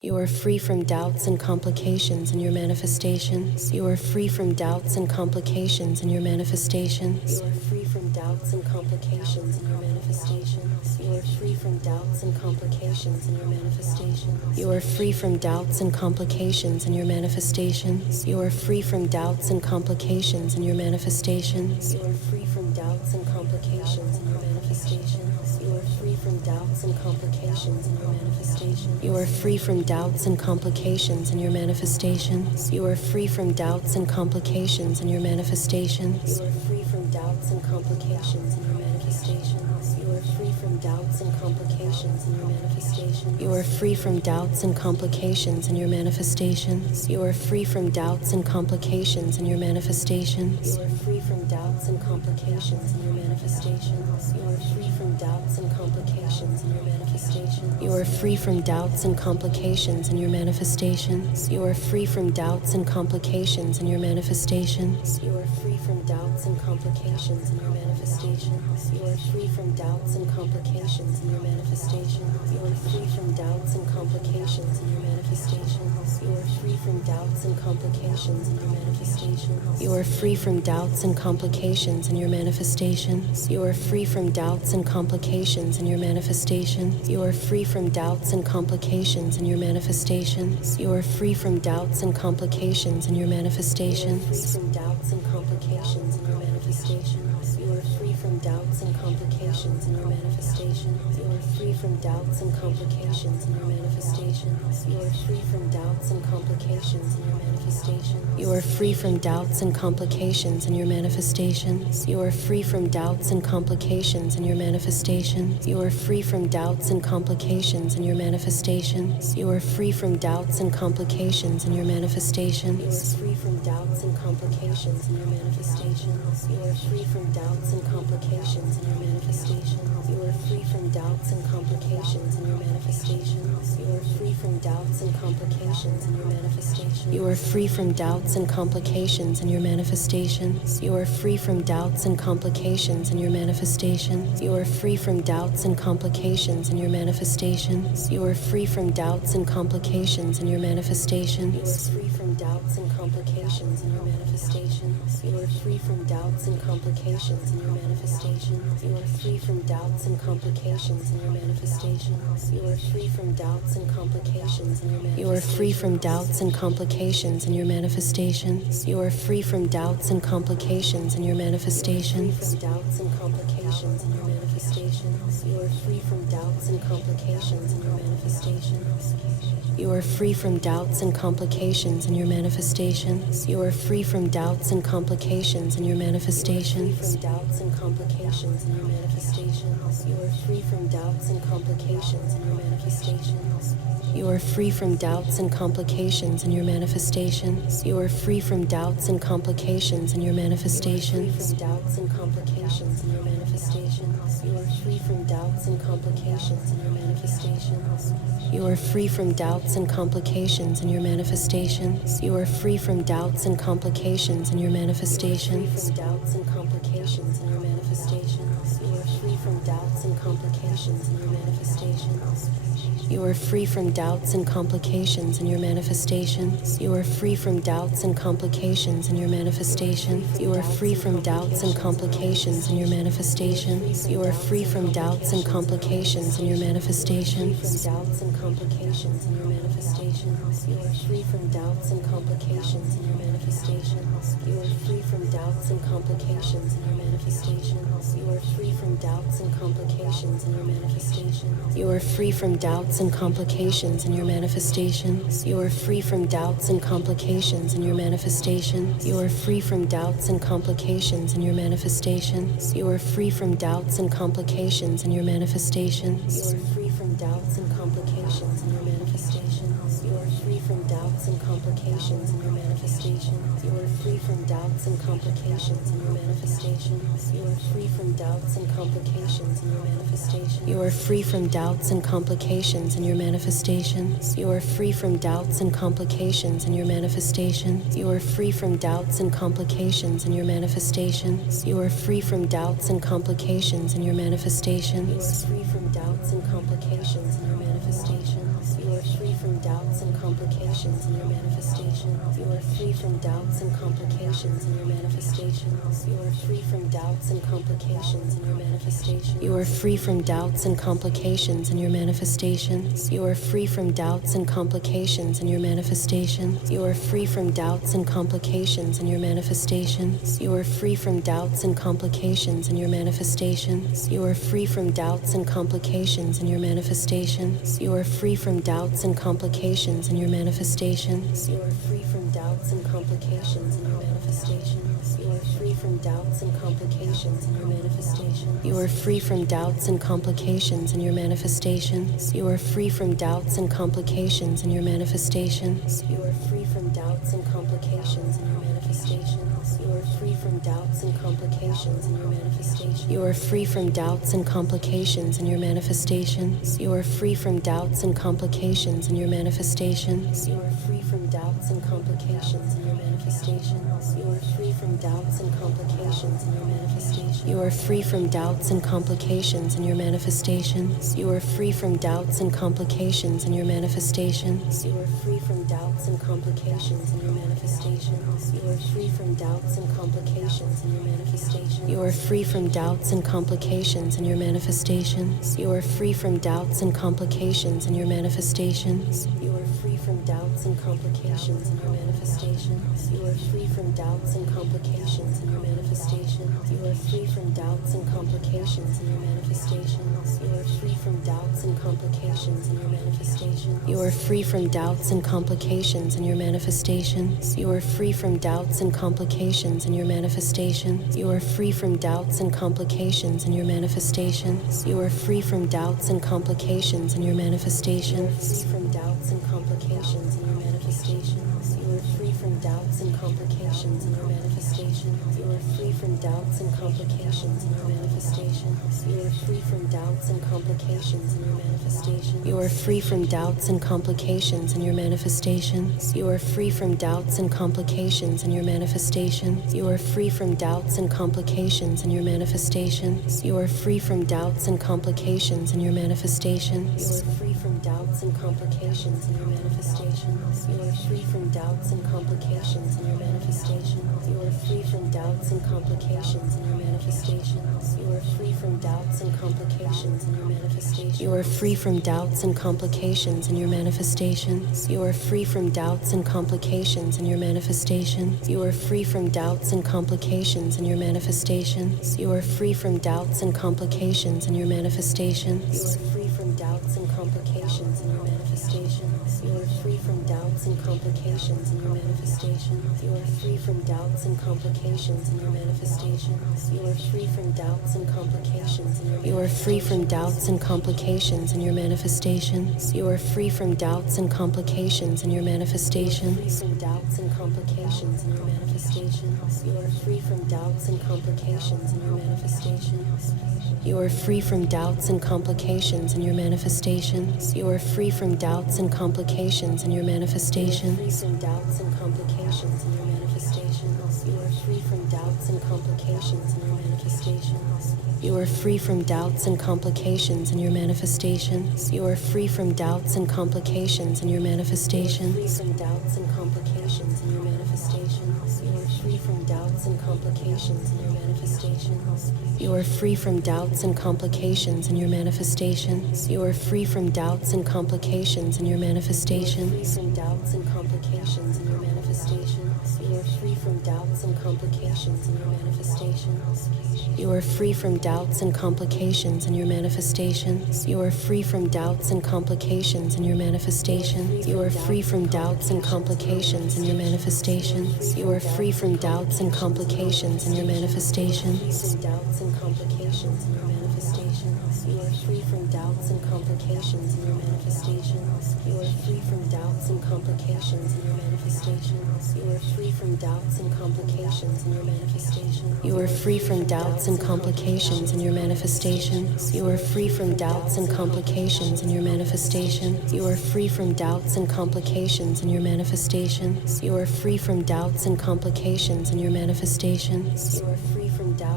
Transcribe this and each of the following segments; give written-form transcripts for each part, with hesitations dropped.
You are free from doubts and complications in your manifestations. You are free from doubts and complications in your manifestations. You are free from doubts and complications in your manifestations. You are free from doubts and complications in your manifestations. You are free from doubts and complications in your manifestations. You are free from doubts and complications in your manifestations. You are free from doubts and complications in your manifestations. You are free from doubts and complications in your manifestations. You are free from doubts and complications in your manifestations. You are free from doubts and complications in your manifestations. You are free from doubts and complications in your manifestations. You are free from doubts and complications in your manifestations. You are free from doubts and complications in your manifestations. You are free from doubts and complications in your manifestations. You are free from doubts and complications in your manifestations. You are free from doubts and complications in your manifestations. You are free from doubts and complications in your manifestations. You are free from doubts and complications in your manifestations. You are free from doubts and complications in your manifestations. You are free from doubts and complications in your manifestations. You are free from doubts and complications in your manifestations. You are free from doubts and complications in your manifestations. You are free from doubts and complications in your manifestations. You are free from doubts and complications in your manifestations. You are free from doubts and complications in your manifestations. You are free from doubts and complications in your manifestations. From doubts and complications in your manifestations. You are free from doubts and complications in your manifestations. You are free from doubts and complications in your manifestations. You are free from doubts and complications in your manifestations. You are free from doubts and complications in your manifestations. You are free from doubts and complications in your manifestations. You are free from doubts and complications in your manifestations. You are free from doubts and complications in your manifestations. You are free from doubts and complications in your manifestations. You are free from doubts and complications in your manifestations. You are free from doubts and complications in your manifestations. You are free from doubts and complications in your manifestations. You are free from doubts and complications in your manifestations. You are free from doubts and complications in your manifestations. You are free from doubts and complications in your manifestations. You are free from doubts and complications in your manifestations. You are free from doubts and complications in your manifestations. You are free from doubts and complications in your manifestations. You are free from doubts and complications in your manifestations. You are free from doubts and complications in your manifestations. You are free from doubts and complications in your manifestations. You are free from doubts and complications in your manifestations. Doubts and complications in your manifestations. You are free from doubts and complications in your manifestations. You are free from doubts and complications in your manifestations. You are free from doubts and complications in your manifestations. Doubts and complications in your manifestations. You are free from doubts and complications in your manifestations. You are free from doubts and complications in your manifestations. You are free from doubts and complications in your manifestations. Doubts and complications in your manifestations. You are free from doubts and complications in your manifestations. You are free from doubts and complications in your manifestations. You are free from doubts and complications in your manifestations. Doubts and complications in your manifestations. You are free from doubts and complications in your manifestations. You are free from doubts and complications in your manifestations. You are free from doubts and complications in your manifestations. You are free from doubts and complications in your manifestations. You are free from doubts and complications in your manifestations. Doubts and complications in your manifestations. You are free from doubts and complications in your manifestations. You are free from doubts and complications in your manifestations. You are free from doubts and complications in your manifestations. You are free from doubts and complications in your manifestations. You are free from doubts and complications in your manifestations. You are free from doubts and complications in your manifestations. You are free from doubts and complications in your manifestations. You are free from doubts and complications in your manifestations. You are free from doubts and complications in your manifestations. You are free from doubts and complications in your manifestations. You are free from doubts and complications in your manifestations. You are free from doubts and complications in your manifestations. You are free from doubts and complications in your manifestations. You are free from doubts and complications in your manifestations. You are free from doubts and complications in your manifestations. You are free from doubts and complications in your manifestations. You are free from doubts and complications in your manifestations. You are free from doubts and complications in your manifestations. You are free from doubts and complications in your manifestations. You are free from doubts and complications in your manifestations. You are free from doubts and complications in your manifestations. You are free from doubts and complications in your manifestations. You are free from doubts and complications in your manifestations. You are free from doubts and complications in your manifestations. You are free from doubts and complications in your manifestations. You are free from doubts and complications in your manifestations. You are free from doubts and complications in your manifestations. You are free from doubts and complications in your manifestations. You are free from doubts and complications in your manifestations. You are free from doubts and complications in your manifestations. You are free from doubts and complications in your manifestations. You are free from doubts and complications in your manifestations. You are free from doubts and complications in your manifestations. You are free from doubts and complications in your manifestations. You are free from doubts and complications in your manifestations. You are free from doubts and complications in your manifestations. You are free from doubts and complications in your manifestations. You are free from doubts and complications in your manifestations. You are free from doubts and complications in your manifestations. You are free from doubts and complications in your manifestations. You are free from doubts and complications in your manifestations. You are free from doubts and complications in your manifestations. You are free from doubts and complications in your manifestations. You are free from doubts and complications in your manifestations. You are free from doubts and complications in your manifestations. You are free from doubts and complications in your manifestations. You are free from doubts and complications in your manifestations. You are free from doubts and complications in your manifestations. You are free from doubts and complications in your manifestations. From doubts and complications in your manifestations. You are free from doubts and complications in your manifestations. You are free from doubts and complications in your manifestations. You are free from doubts and complications in your manifestations. You are free from doubts and complications in your manifestations. You are free from doubts and complications in your manifestations. You are free from doubts and complications in your manifestations. You are free from doubts and complications in your manifestations. You are free from doubts and complications in your manifestations. You are free from doubts and complications in your manifestations. You are free from doubts and complications in your manifestations. You are free from doubts and complications in your manifestations. You are free from doubts and complications in your manifestations. You are free from doubts and complications in your manifestations. You are free from doubts and complications in your manifestations. You are free from doubts and complications in your manifestations. You are free from doubts and complications in your manifestations. You are free from doubts and complications in your manifestations. You are free from doubts and complications in your manifestations. You are free from doubts and complications in your. You are free from doubts and complications in your manifestations. You are free from doubts and complications in your manifestations. From doubts and complications in your manifestations. You are free from doubts and complications in your manifestations. You are free from doubts and complications in your manifestations. You are free from doubts and complications in your manifestations. From doubts and complications in your manifestations. You are free from doubts and complications in your manifestations. You are free from doubts and complications in your manifestations. You are free from doubts and complications in your manifestations. From doubts and complications in your manifestations. You are free from doubts and complications in your manifestations. You are free from doubts and complications in your manifestations. You are free from doubts and complications in your manifestations. From doubts and complications in your manifestations. You are free from doubts and complications in your manifestations. You are free from doubts and complications in your manifestations. You are free from doubts and complications in your manifestations. You are free from doubts and complications in your manifestations. You are free from doubts and complications in your manifestations. Doubts and complications in your manifestations. You are free from doubts and complications in your manifestations. You are free from doubts and complications in your manifestations. You are free from doubts and complications in your manifestations. You are free from doubts and complications in your manifestations. You are free from doubts and complications in your manifestations. You are free from doubts and complications in your manifestations. You are free from doubts and complications in your manifestations. You are free from doubts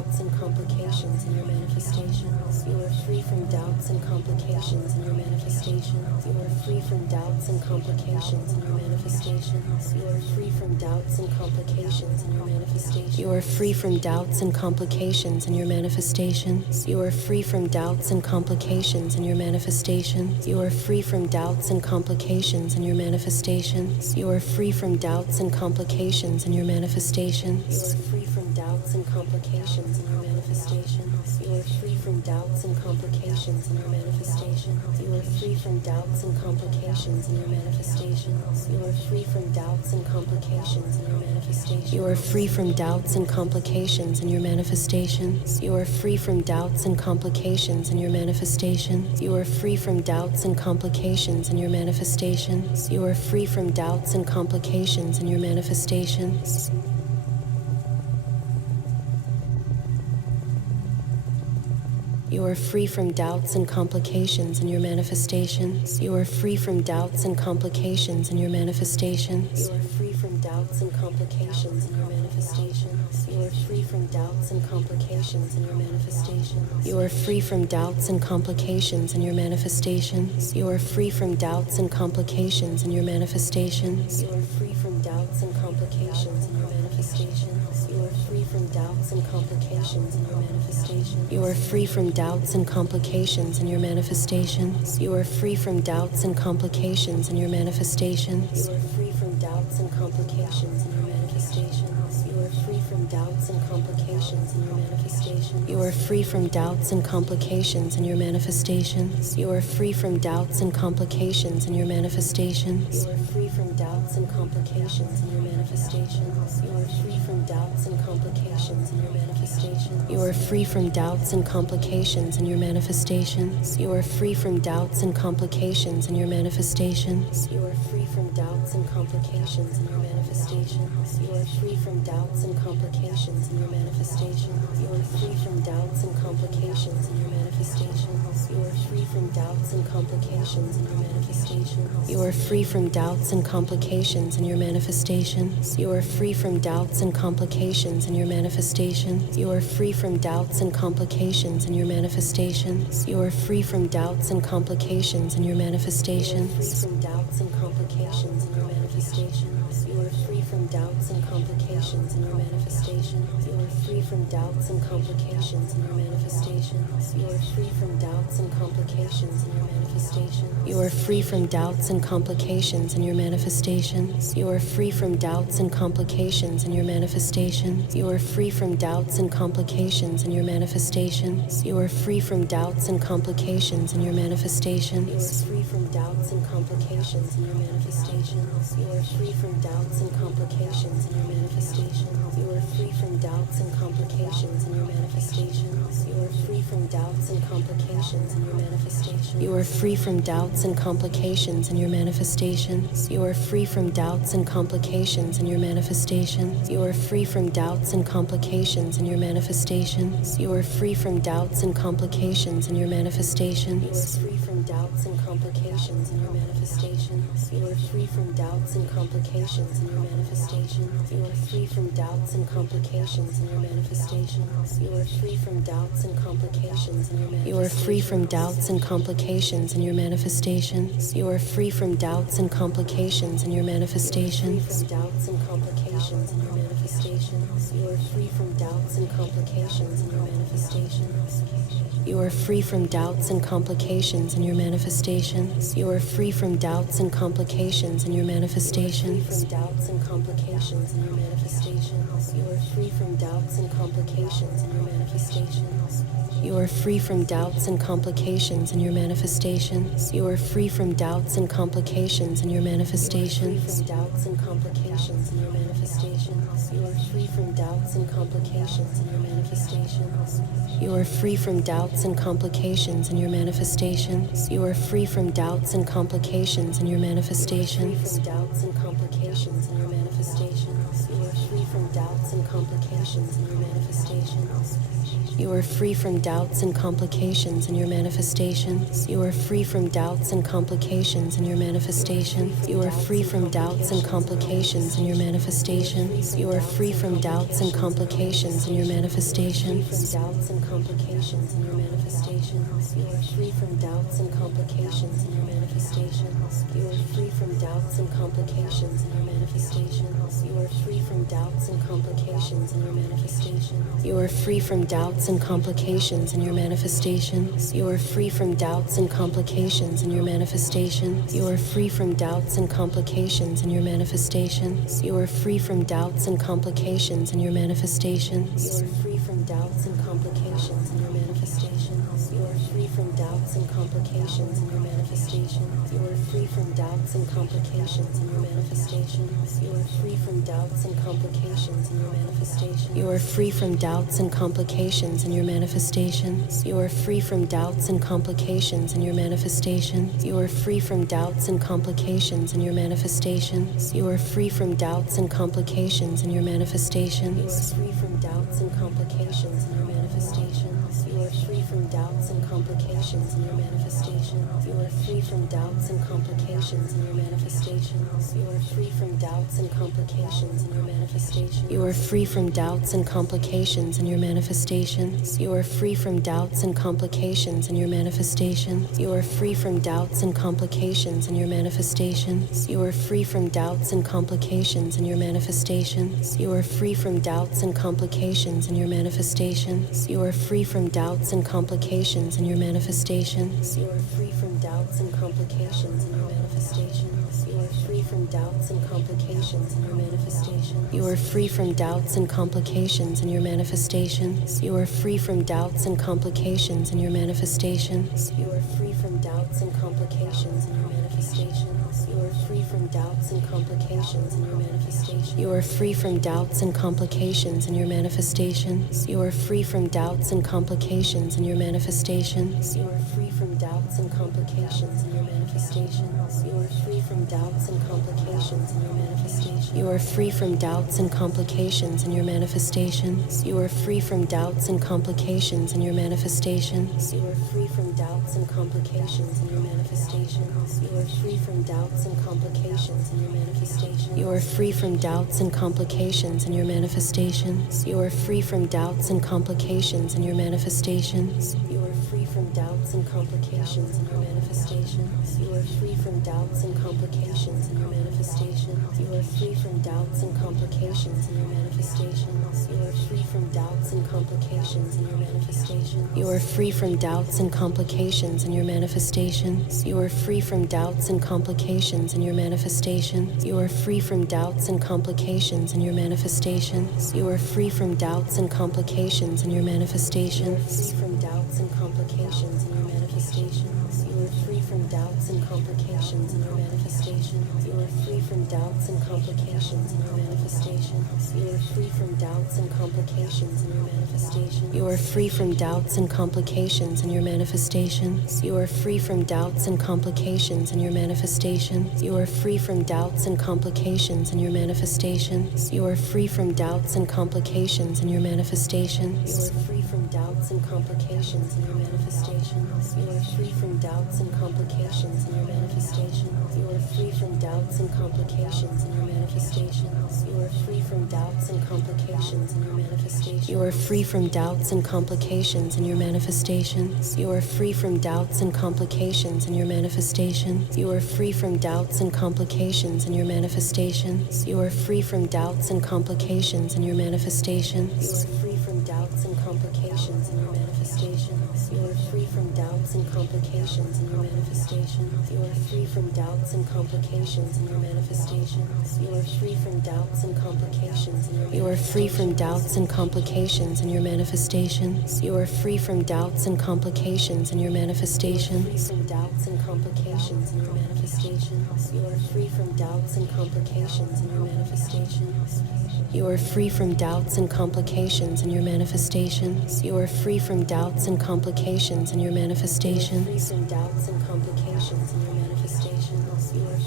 doubts and complications in your manifestations. You are free from doubts and complications in your manifestations. You are free from doubts and complications in your manifestations. You are free from doubts and complications in your manifestations. You are free from doubts and complications in your manifestations. You are free from doubts and complications in your manifestations. You are free from doubts and complications in your manifestations. You are free from doubts and complications in your manifestations. You are free from doubts and complications in your manifestations. You are free from doubts and complications in your manifestations. You are free from doubts and complications in your manifestations. You are free from doubts and complications in your manifestations. You are free from doubts and complications in your manifestations. You are free from doubts and complications in your manifestations. You are free from doubts and complications in your manifestations. You are free from doubts and complications in your manifestations. You are free from doubts and complications in your manifestations. You are free from doubts and complications in your manifestations. You are free from doubts and complications in your manifestations. You are free from doubts and complications in your manifestations. You are free from doubts and complications in your manifestations. You are free from doubts and complications in your manifestations. You are free from doubts and complications in your manifestations. You are free from doubts and complications in your manifestations. You are free from doubts and complications in your manifestations. You are free from doubts and complications in your manifestations. You are free from doubts and complications in your manifestations. You are free from doubts and complications in your manifestations. You are free from doubts and complications in your manifestations. You are free from doubts and complications in your manifestations. You are free from doubts and complications in your manifestations. You are free from doubts and complications in your manifestations. You are free from doubts and complications in your manifestations. You are free from doubts and complications in your manifestations. You are free from doubts and complications in your manifestations. You are free from doubts and complications in your manifestations. You are free from doubts and complications in your manifestations. You are free from doubts and complications in your manifestations. You are free from doubts and complications in your manifestations. You are free from doubts and complications in your manifestations. You are free from doubts and complications in your manifestations. You are free from doubts and complications in your manifestations. From doubts and complications in your manifestations. You are free from doubts and complications in your manifestations. You are free from doubts and complications in your manifestations. You are free from doubts and complications in your manifestations. You are free from doubts and complications in your manifestations. You are free from doubts and complications in your manifestations. You are free from doubts and complications in your manifestations. You are free from doubts and complications in your manifestations. You are free from doubts and complications in your manifestations. You are free from doubts and complications in your manifestations. You are free from doubts and complications in your manifestations. You are free from doubts and complications in your manifestations. You are free from doubts and complications in your manifestations. You are free from doubts and complications in your manifestations. You are free from doubts and complications in your manifestations. You are free from doubts and complications in your manifestations. You are free from doubts and complications in your manifestations. You are free from doubts and complications in your manifestations. You are free from doubts and complications in your manifestations. You are free from doubts and complications in your manifestations. You are free from doubts and complications in your manifestations. You are free from doubts and complications in your manifestations. Doubts and complications in your manifestations. You are free from doubts and complications in your manifestations. You are free from doubts and complications in your manifestations. You are free from doubts and complications in your manifestations. Doubts and complications in your manifestations. You are free from doubts and complications in your manifestations. You are free from doubts and complications in your manifestations. You are free from doubts and complications in your manifestations. Doubts and complications in your manifestations. You are free from doubts and complications in your manifestations. You are free from doubts and complications in your manifestations. You are free from doubts and complications in your manifestations. Doubts and complications in your manifestations. You are free from doubts and complications in your manifestations. You are free from doubts doubts and complications in your manifestations. You are free from doubts and complications in your manifestations. You are free from doubts and complications in your manifestations. You are free from doubts and complications in your manifestations. Doubts and complications in your manifestations. You are free from doubts and complications in your manifestations. You are free from doubts and complications in your manifestations. You are free from doubts and complications in your manifestations. You are free from doubts and complications in your manifestations. You are free from doubts and complications in your manifestations. You are free from doubts and complications in your manifestations. You are free from doubts and complications in your manifestations. You are free from doubts and complications in your manifestations. You are free from doubts and complications in your manifestations. You are free from doubts and complications in your manifestations. You are free from doubts and complications in your manifestations. You are free from doubts and complications in your manifestations. You are free from doubts and complications in your manifestations. You are free from doubts and complications in your manifestations. You are free from doubts and complications in your manifestations. You are free from doubts and complications in your manifestations. You are free from doubts and complications in your manifestations. You are free from doubts and complications in your manifestations. You are free from doubts and complications in your manifestations. You are free from doubts and complications in your manifestations. You are free from doubts and complications in your manifestations. You are free from doubts and complications in your manifestations. You are free from doubts and complications in your manifestations. You are free from doubts and complications in your manifestations. You are free from doubts and complications in your manifestations. You are free from doubts and complications in your manifestations. You are free from doubts and complications in your manifestations. You are free from doubts and complications in your manifestations. You are free from doubts and complications in your manifestations. You are free from doubts and complications in your manifestations. You are free from doubts and complications in your manifestations. You are free from doubts and complications in your manifestations. You are free from doubts and complications in your manifestations. You are free from doubts and complications in your manifestations. You are free from doubts and complications in your manifestations. You are free from doubts and complications in your manifestations. You are free from doubts and complications in your manifestations. You are free from doubts and complications in your manifestations. You are free from doubts and complications in your manifestations. You are free from doubts and complications in your manifestations. You are free from doubts and complications in your manifestations. You are free from doubts and complications in your manifestations. You are free from doubts and complications in your manifestations. You are free from doubts and complications in your manifestations. You are free from doubts and complications in your manifestations. You are free from doubts and complications in your manifestations. You are free from doubts and complications in your manifestations. You are free from doubts and complications in your manifestations. You are free from doubts and complications in your manifestations. From doubts and complications in your manifestations. You are free from doubts and complications in your manifestations. You are free from doubts and complications in your manifestations. You are free from doubts and complications in your manifestations. You are free from doubts and complications in your manifestations. You are free from doubts and complications in your manifestations. You are free from doubts and complications in your manifestations. You are free from doubts and complications in your manifestations. You are free from doubts and complications in your manifestations. You are free from doubts and complications in your manifestations. You are free from doubts and complications in your manifestations. You are free from doubts and complications in your manifestations. You are free from doubts and complications in your manifestations. You are free from doubts and complications in your manifestations. You are free from doubts and complications in your manifestations. You are free from doubts and complications in your manifestations. You are free from doubts and complications in your manifestations. You are free from doubts and complications in your manifestations. You are free from doubts and complications in your manifestations. You are free from doubts and complications in your manifestations. You are free from doubts and complications in your manifestations. You are free from doubts and complications in your manifestations. From doubts and complications in your manifestations. You are free from doubts and complications in your manifestations. You are free from doubts and complications in your manifestations. You are free from doubts and complications in your manifestations. You are free from doubts and complications in your manifestations. You are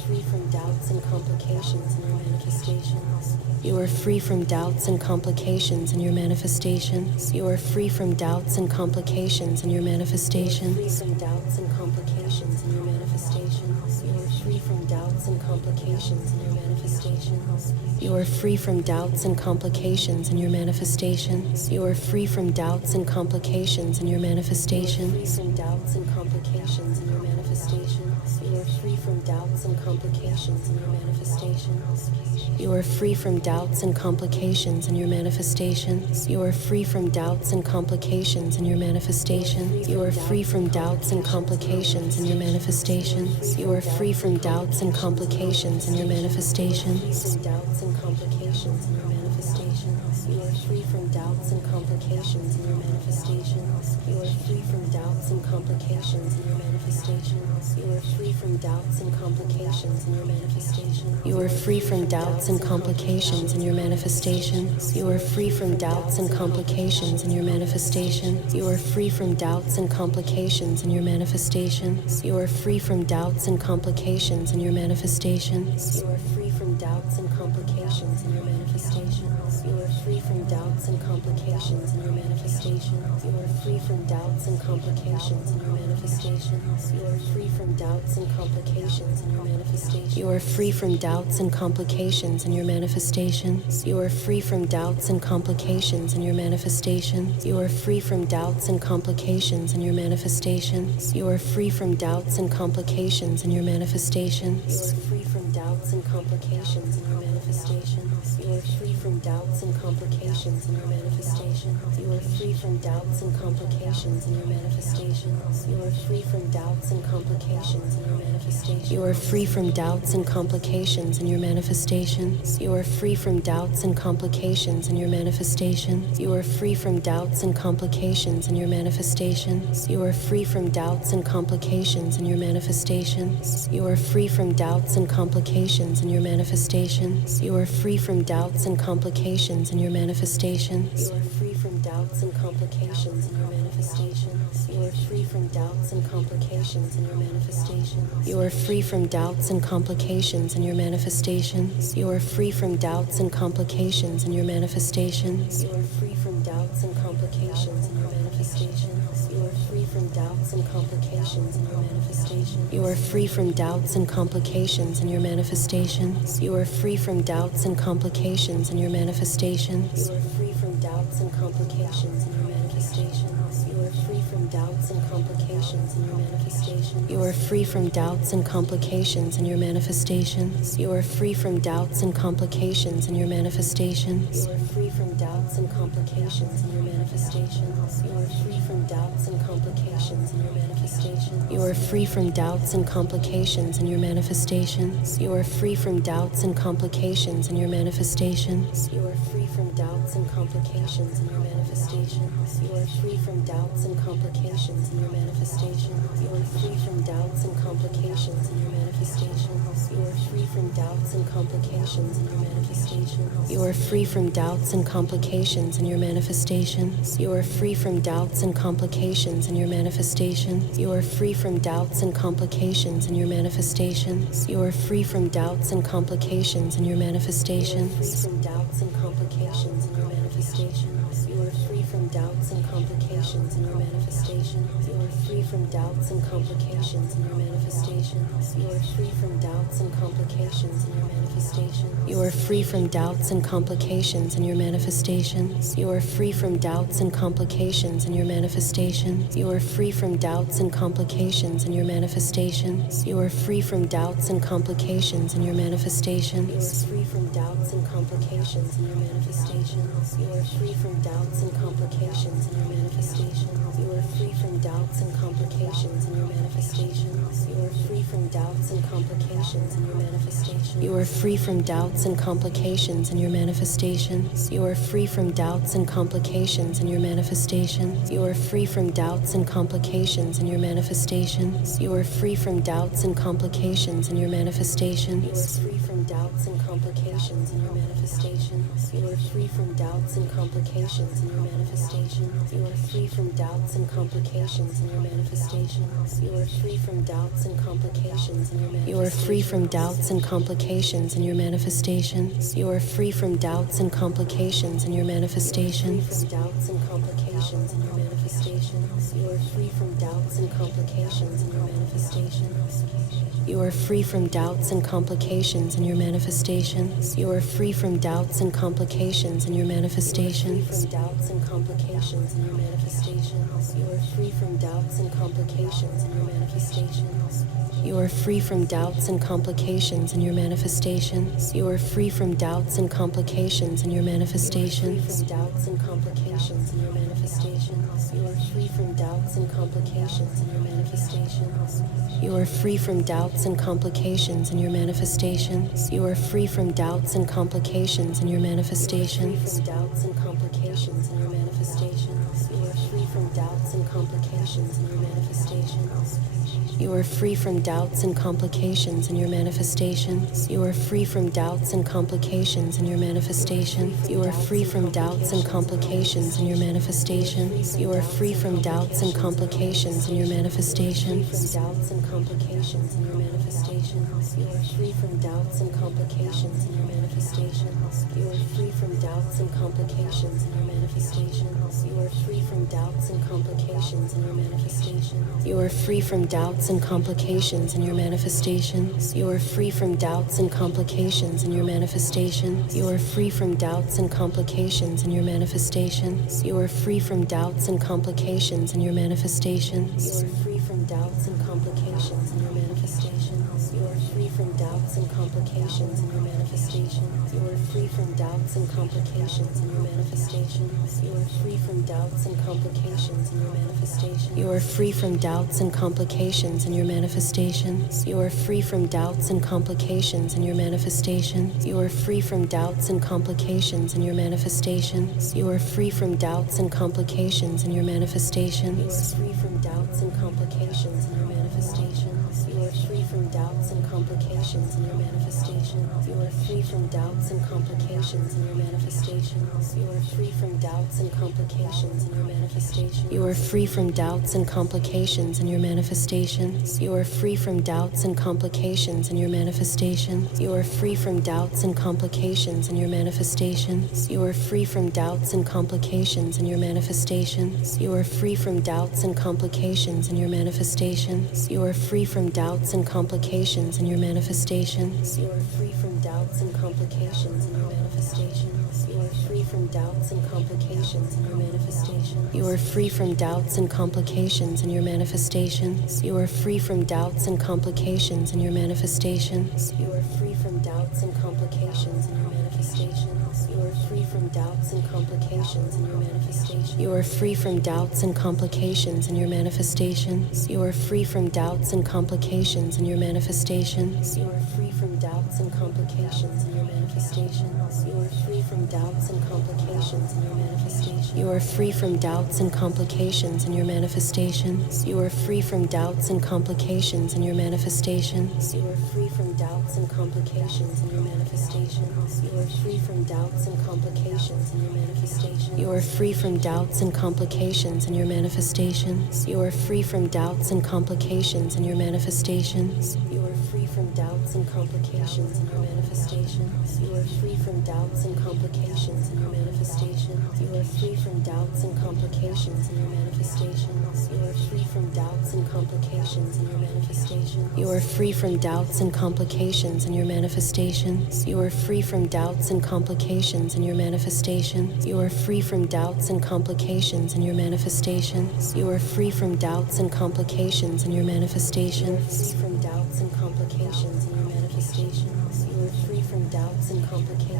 free from doubts and complications in your manifestations. You are free from doubts and complications in your manifestations. You are free from doubts and complications in your manifestations. Free from doubts and complications in your manifestations. You are free from doubts and complications in your manifestations. You are free from doubts and complications in your manifestations. You are free from doubts and complications in your manifestations. From doubts and complications in your manifestations. You are free from doubts and complications in your manifestations. You are free from doubts and complications in your manifestations. You are free from doubts and complications in your manifestations. You are free from doubts and complications in your manifestations. You are free from doubts and complications in your manifestations. Doubts and complications in your manifestations. You are free from doubts and complications in your manifestations. You are free from doubts and complications in your manifestations. You are free from doubts and complications in your manifestations. You are free from doubts and complications in your manifestations. You are free from doubts and complications in your manifestations. You are free from doubts and complications in your manifestations. You are free from doubts and complications in your manifestations. You are free from doubts and complications in your manifestations. You are free from doubts and complications in your manifestations. You are free from doubts and complications in your manifestations. You are free from doubts and complications in your manifestations. You are free from doubts and complications in your manifestations. You are free from doubts and complications in your manifestations. You are free from doubts and complications in your manifestations. You are free from doubts and complications in your manifestations. You are free from doubts and complications in your manifestations. You are free from doubts and complications in your manifestations. You are free from doubts and complications in your manifestations. You are free from doubts and complications in your manifestations. You are free from doubts and complications in your manifestations. You are free from doubts and complications in your manifestations. You are free from doubts and complications in your manifestations. You are free from doubts and complications in your manifestations. You are free from doubts and complications in your manifestations. You are free from doubts and complications in your manifestations. You are free from doubts and complications in your manifestations. You are free from doubts and complications in your manifestations. You are free from doubts and complications in your manifestations. You are free from doubts and complications in your manifestations. You are free from doubts and complications in your manifestations. You are free from doubts and complications in your manifestations. You are free from doubts and complications in your manifestations. You are free from doubts and complications in your manifestations. You are free from doubts and complications in your manifestations. You are free from doubts and complications in your manifestations. You are free from doubts and complications in your manifestations. You are free from doubts and complications in your manifestations. You are free from doubts and complications in your manifestations. You are free from doubts and complications in your manifestations. You are free from doubts and complications in your manifestations. You are free from doubts and complications in your manifestations. You are free from doubts and complications in your manifestations. You are free from doubts and complications in your manifestations. You are free from doubts and complications in your manifestations. You are free from doubts and complications in your manifestations. You are free from doubts and complications in your manifestations. You are free from doubts and complications in your manifestations. You are free from doubts and complications in your manifestations. You are free from doubts and complications in your manifestations. From doubts and complications in your manifestations. You are free from doubts and complications in your manifestations. You are free from doubts and complications in your manifestations. You are free from doubts and complications in your manifestations. You are free from doubts and complications in your manifestations. You are free from doubts and complications in your manifestations. You are free from doubts and complications in your manifestations. You are free from doubts and complications in your manifestations. You are free from doubts and complications in your manifestations. You are free from doubts and complications in your manifestations. You are free from doubts and complications in your manifestations. You are free from doubts and complications in your manifestations. You are free free from doubts and complications in your manifestations. You are free from doubts and complications in your manifestations. You are free from doubts and complications in your manifestations. You are free from doubts and complications in your manifestations. You are free from doubts and complications in your manifestations. You are free from doubts and complications in your manifestations. You are free from doubts and complications in your manifestations. You are free from doubts and complications in your manifestations. You are free from doubts and complications in your manifestations. You are free from doubts and complications in your manifestations. Doubts and complications in your manifestations. You are free from doubts and complications in your manifestations. You are free from doubts and complications in your manifestations. You are free from doubts and complications in your manifestations. Doubts and complications in your manifestations. You are free from doubts and complications in your manifestations. You are free from doubts and complications in your manifestations. You are free from doubts and complications in your manifestations. Doubts and complications in your manifestations. You are free from doubts and complications in your manifestations. You are free from doubts and complications in your manifestations. You are free from doubts and complications in your manifestations. Doubts and complications in your manifestations. You are free from doubts and complications in your manifestations. You are free from doubts and complications in your manifestations. You are free from doubts and complications in your manifestations. You are free from doubts and complications in your manifestations. You are free from doubts and complications in your manifestations. Doubts and complications in your manifestations. You are free from doubts and complications in your manifestations. You are free from doubts and complications in your manifestations. You are free from doubts and complications in your manifestations. You are free from doubts and complications in your manifestations. You are free from doubts and complications in your manifestations. You are free from doubts and complications in your manifestations. You are free from doubts and complications in your manifestations. You are free from doubts and complications in your manifestations. You are free from doubts and complications in your manifestations. You are free from doubts and complications in your manifestations. You are free from doubts and complications in your manifestations. You are free from doubts and complications in your manifestations. You are free from doubts and complications in your manifestations. You are free from doubts and complications in your manifestations. You are free from doubts and complications in your manifestations. You are free from doubts and complications in your manifestations. You are free from doubts and complications in your manifestations. You are free from doubts and complications in your manifestations. You are free from doubts and complications in your manifestations. You are free from doubts and complications in your manifestations. You are free from doubts and complications in your manifestations. You are free from doubts and complications in your manifestations. You are free from doubts and complications in your manifestations. You are free from doubts and complications in your manifestations. You are free from doubts and complications in your manifestations. You are free from doubts and complications in your manifestations. You are free from doubts and complications in your manifestations. You are free from doubts and complications in your manifestations. You are free from doubts and complications in your manifestations. You are free from doubts and complications in your manifestations. You are free from doubts and complications in your manifestations. You are free from doubts and complications in your manifestations. You are free from doubts and complications in your manifestations. You are free from doubts and complications in your manifestations. You are free from doubts and complications in your manifestations. You are free from doubts and complications in your manifestations. You are free from doubts and complications in your manifestations. You are free from doubts and complications in your manifestations. You are free from doubts and complications in your manifestations. You are free from doubts and complications in your manifestations. You are free from doubts and complications in your manifestations. You are free from doubts and complications in your manifestations. You are free from doubts and complications in your manifestations. You are free from doubts and complications in your manifestations. You are free from doubts and complications in your manifestations. You are free from doubts and complications in your manifestations. You are free from doubts and complications in your manifestations. You are free from doubts and complications in your manifestations. You are free from doubts and complications in your manifestations. From doubts and complications in your manifestations. You are free from doubts and complications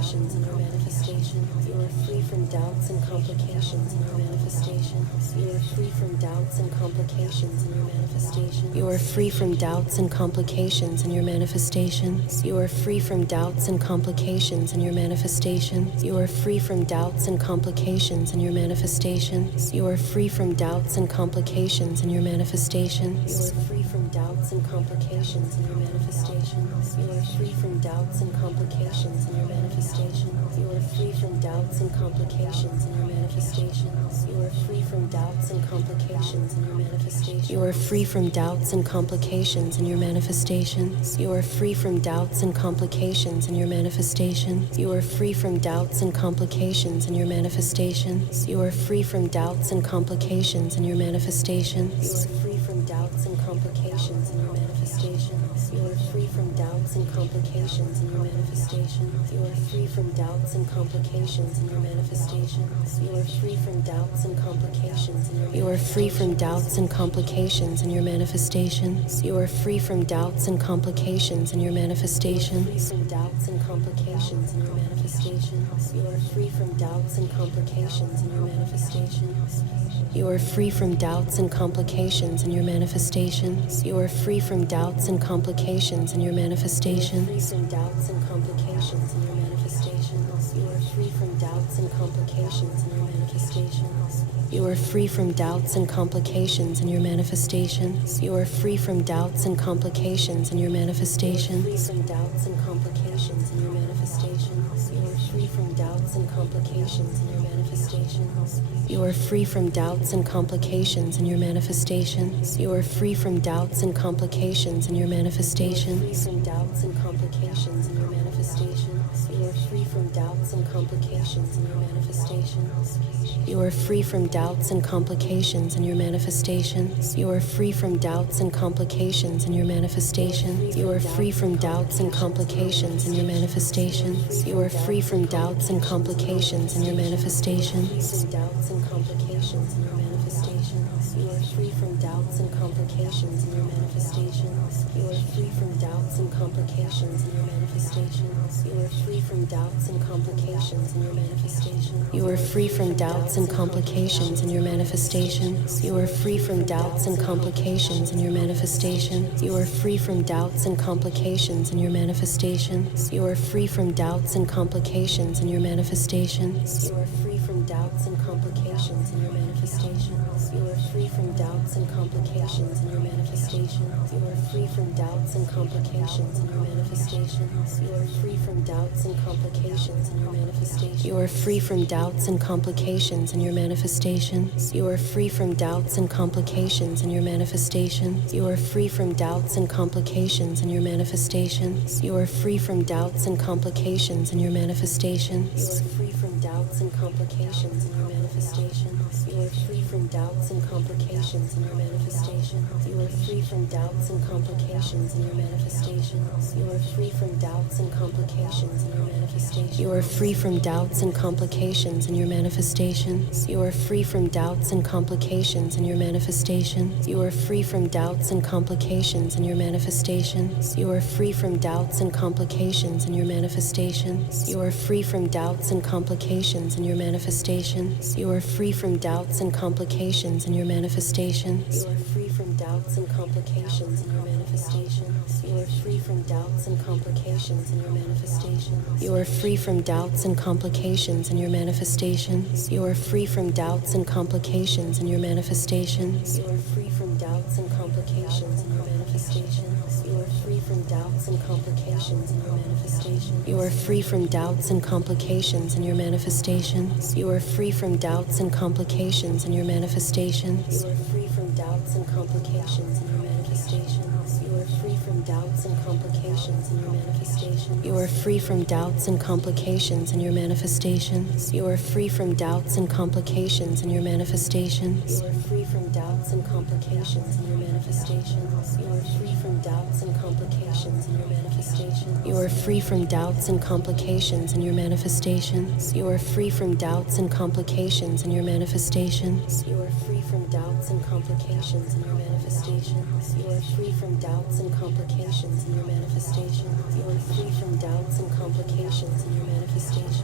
complications in your manifestation. You are free from doubts and complications in your manifestation. You are free from doubts and complications in your manifestation. You are free from doubts and complications in your manifestation. You are free from doubts and complications in your manifestation. You are free from doubts and complications in your manifestation. You are free from doubts and complications in your manifestation. You are free from doubts and complications in your manifestation. You are free from doubts and complications in your manifestation. You are free from doubts and complications in your manifestation. You are free from doubts and complications in your manifestation. You are free from doubts and complications in your manifestation. You are free from doubts and complications in your manifestation. You are free from doubts and complications in your manifestation. You are free from doubts and complications in your manifestation. You are free from doubts and complications in your manifestation. You are free from doubts and complications in your manifestation. You are free from doubts and complications in your manifestation. You are free from doubts and complications in your You are free from doubts and complications in your manifestation. You are free from doubts and complications in your manifestation. Free from doubts and complications in your manifestation. You are free from doubts and complications in your manifestation. You are free from doubts and complications in your manifestation. You are free from doubts and complications in your manifestation. Free from doubts and complications in your manifestation. You are free from doubts and complications in your manifestation. You are free from doubts and complications in your manifestation. You are free from doubts and complications in your manifestation. Free from doubts and complications in your manifestation. You are free from doubts and complications in your manifestation. You are free from doubts and complications in your manifestation. You are free from doubts and complications in your manifestation. Free from doubts and complications in your manifestation. You are free from doubts and complications in your manifestation. You are free from doubts and complications in your manifestation. You are free from doubts and complications in your manifestation. You are free from doubts and complications in your manifestation. You are free from doubts and complications in your manifestation. Doubts and complications in your manifestation. You are free from doubts and complications in your manifestation. You are free from doubts and complications in your manifestation. You are free from doubts and complications in your manifestation. You are free from doubts and complications in your manifestation. You are free from doubts and complications in your manifestation. You are free from doubts and complications in your manifestation. You are free from doubts and complications in your manifestation. You are free from doubts and complications in your manifestation. You are free from doubts and complications in your manifestation. You are free from doubts and complications in your manifestation. You are free from doubts and complications in your manifestation. You are free from doubts and complications in your manifestation. You are free from doubts and complications in your manifestation. You are free from doubts and complications in your manifestation. You are free from doubts and complications in your manifestation. You are free from doubts and complications in your manifestation. You are free from doubts and complications in your manifestation. You are free from doubts and complications in your manifestation. You are free from doubts and complications in your manifestation. You are free from doubts and complications in your manifestation. You are free from doubts and complications in your manifestation. You are free from doubts and complications in your manifestation. You are free from doubts and complications in your manifestation. You are free from doubts and complications in your manifestation. You are free from doubts and complications in your manifestation. You are free from doubts and complications in your manifestation. You are free from doubts and complications in your manifestation. You are free from doubts and complications in your manifestation. You are free from doubts and complications in your manifestation. You are free from doubts and complications in your manifestation. You are free from doubts and complications in your manifestation. You are free from doubts and complications in your manifestation. You are free from doubts and complications in your manifestation. You are free from doubts and complications in your manifestation. You are free from doubts and complications in your manifestation. You are free from doubts and complications in your manifestation. You are free from doubts and complications in your manifestation. You are free from doubts and complications in your manifestation. You are free from doubts and complications in your manifestation. You are free from doubts and complications in your manifestation. You are free from doubts and complications in your manifestation. You are free from doubts and complications in your manifestation. You are free from doubts and complications in your manifestation. You are free from doubts and complications in your manifestation.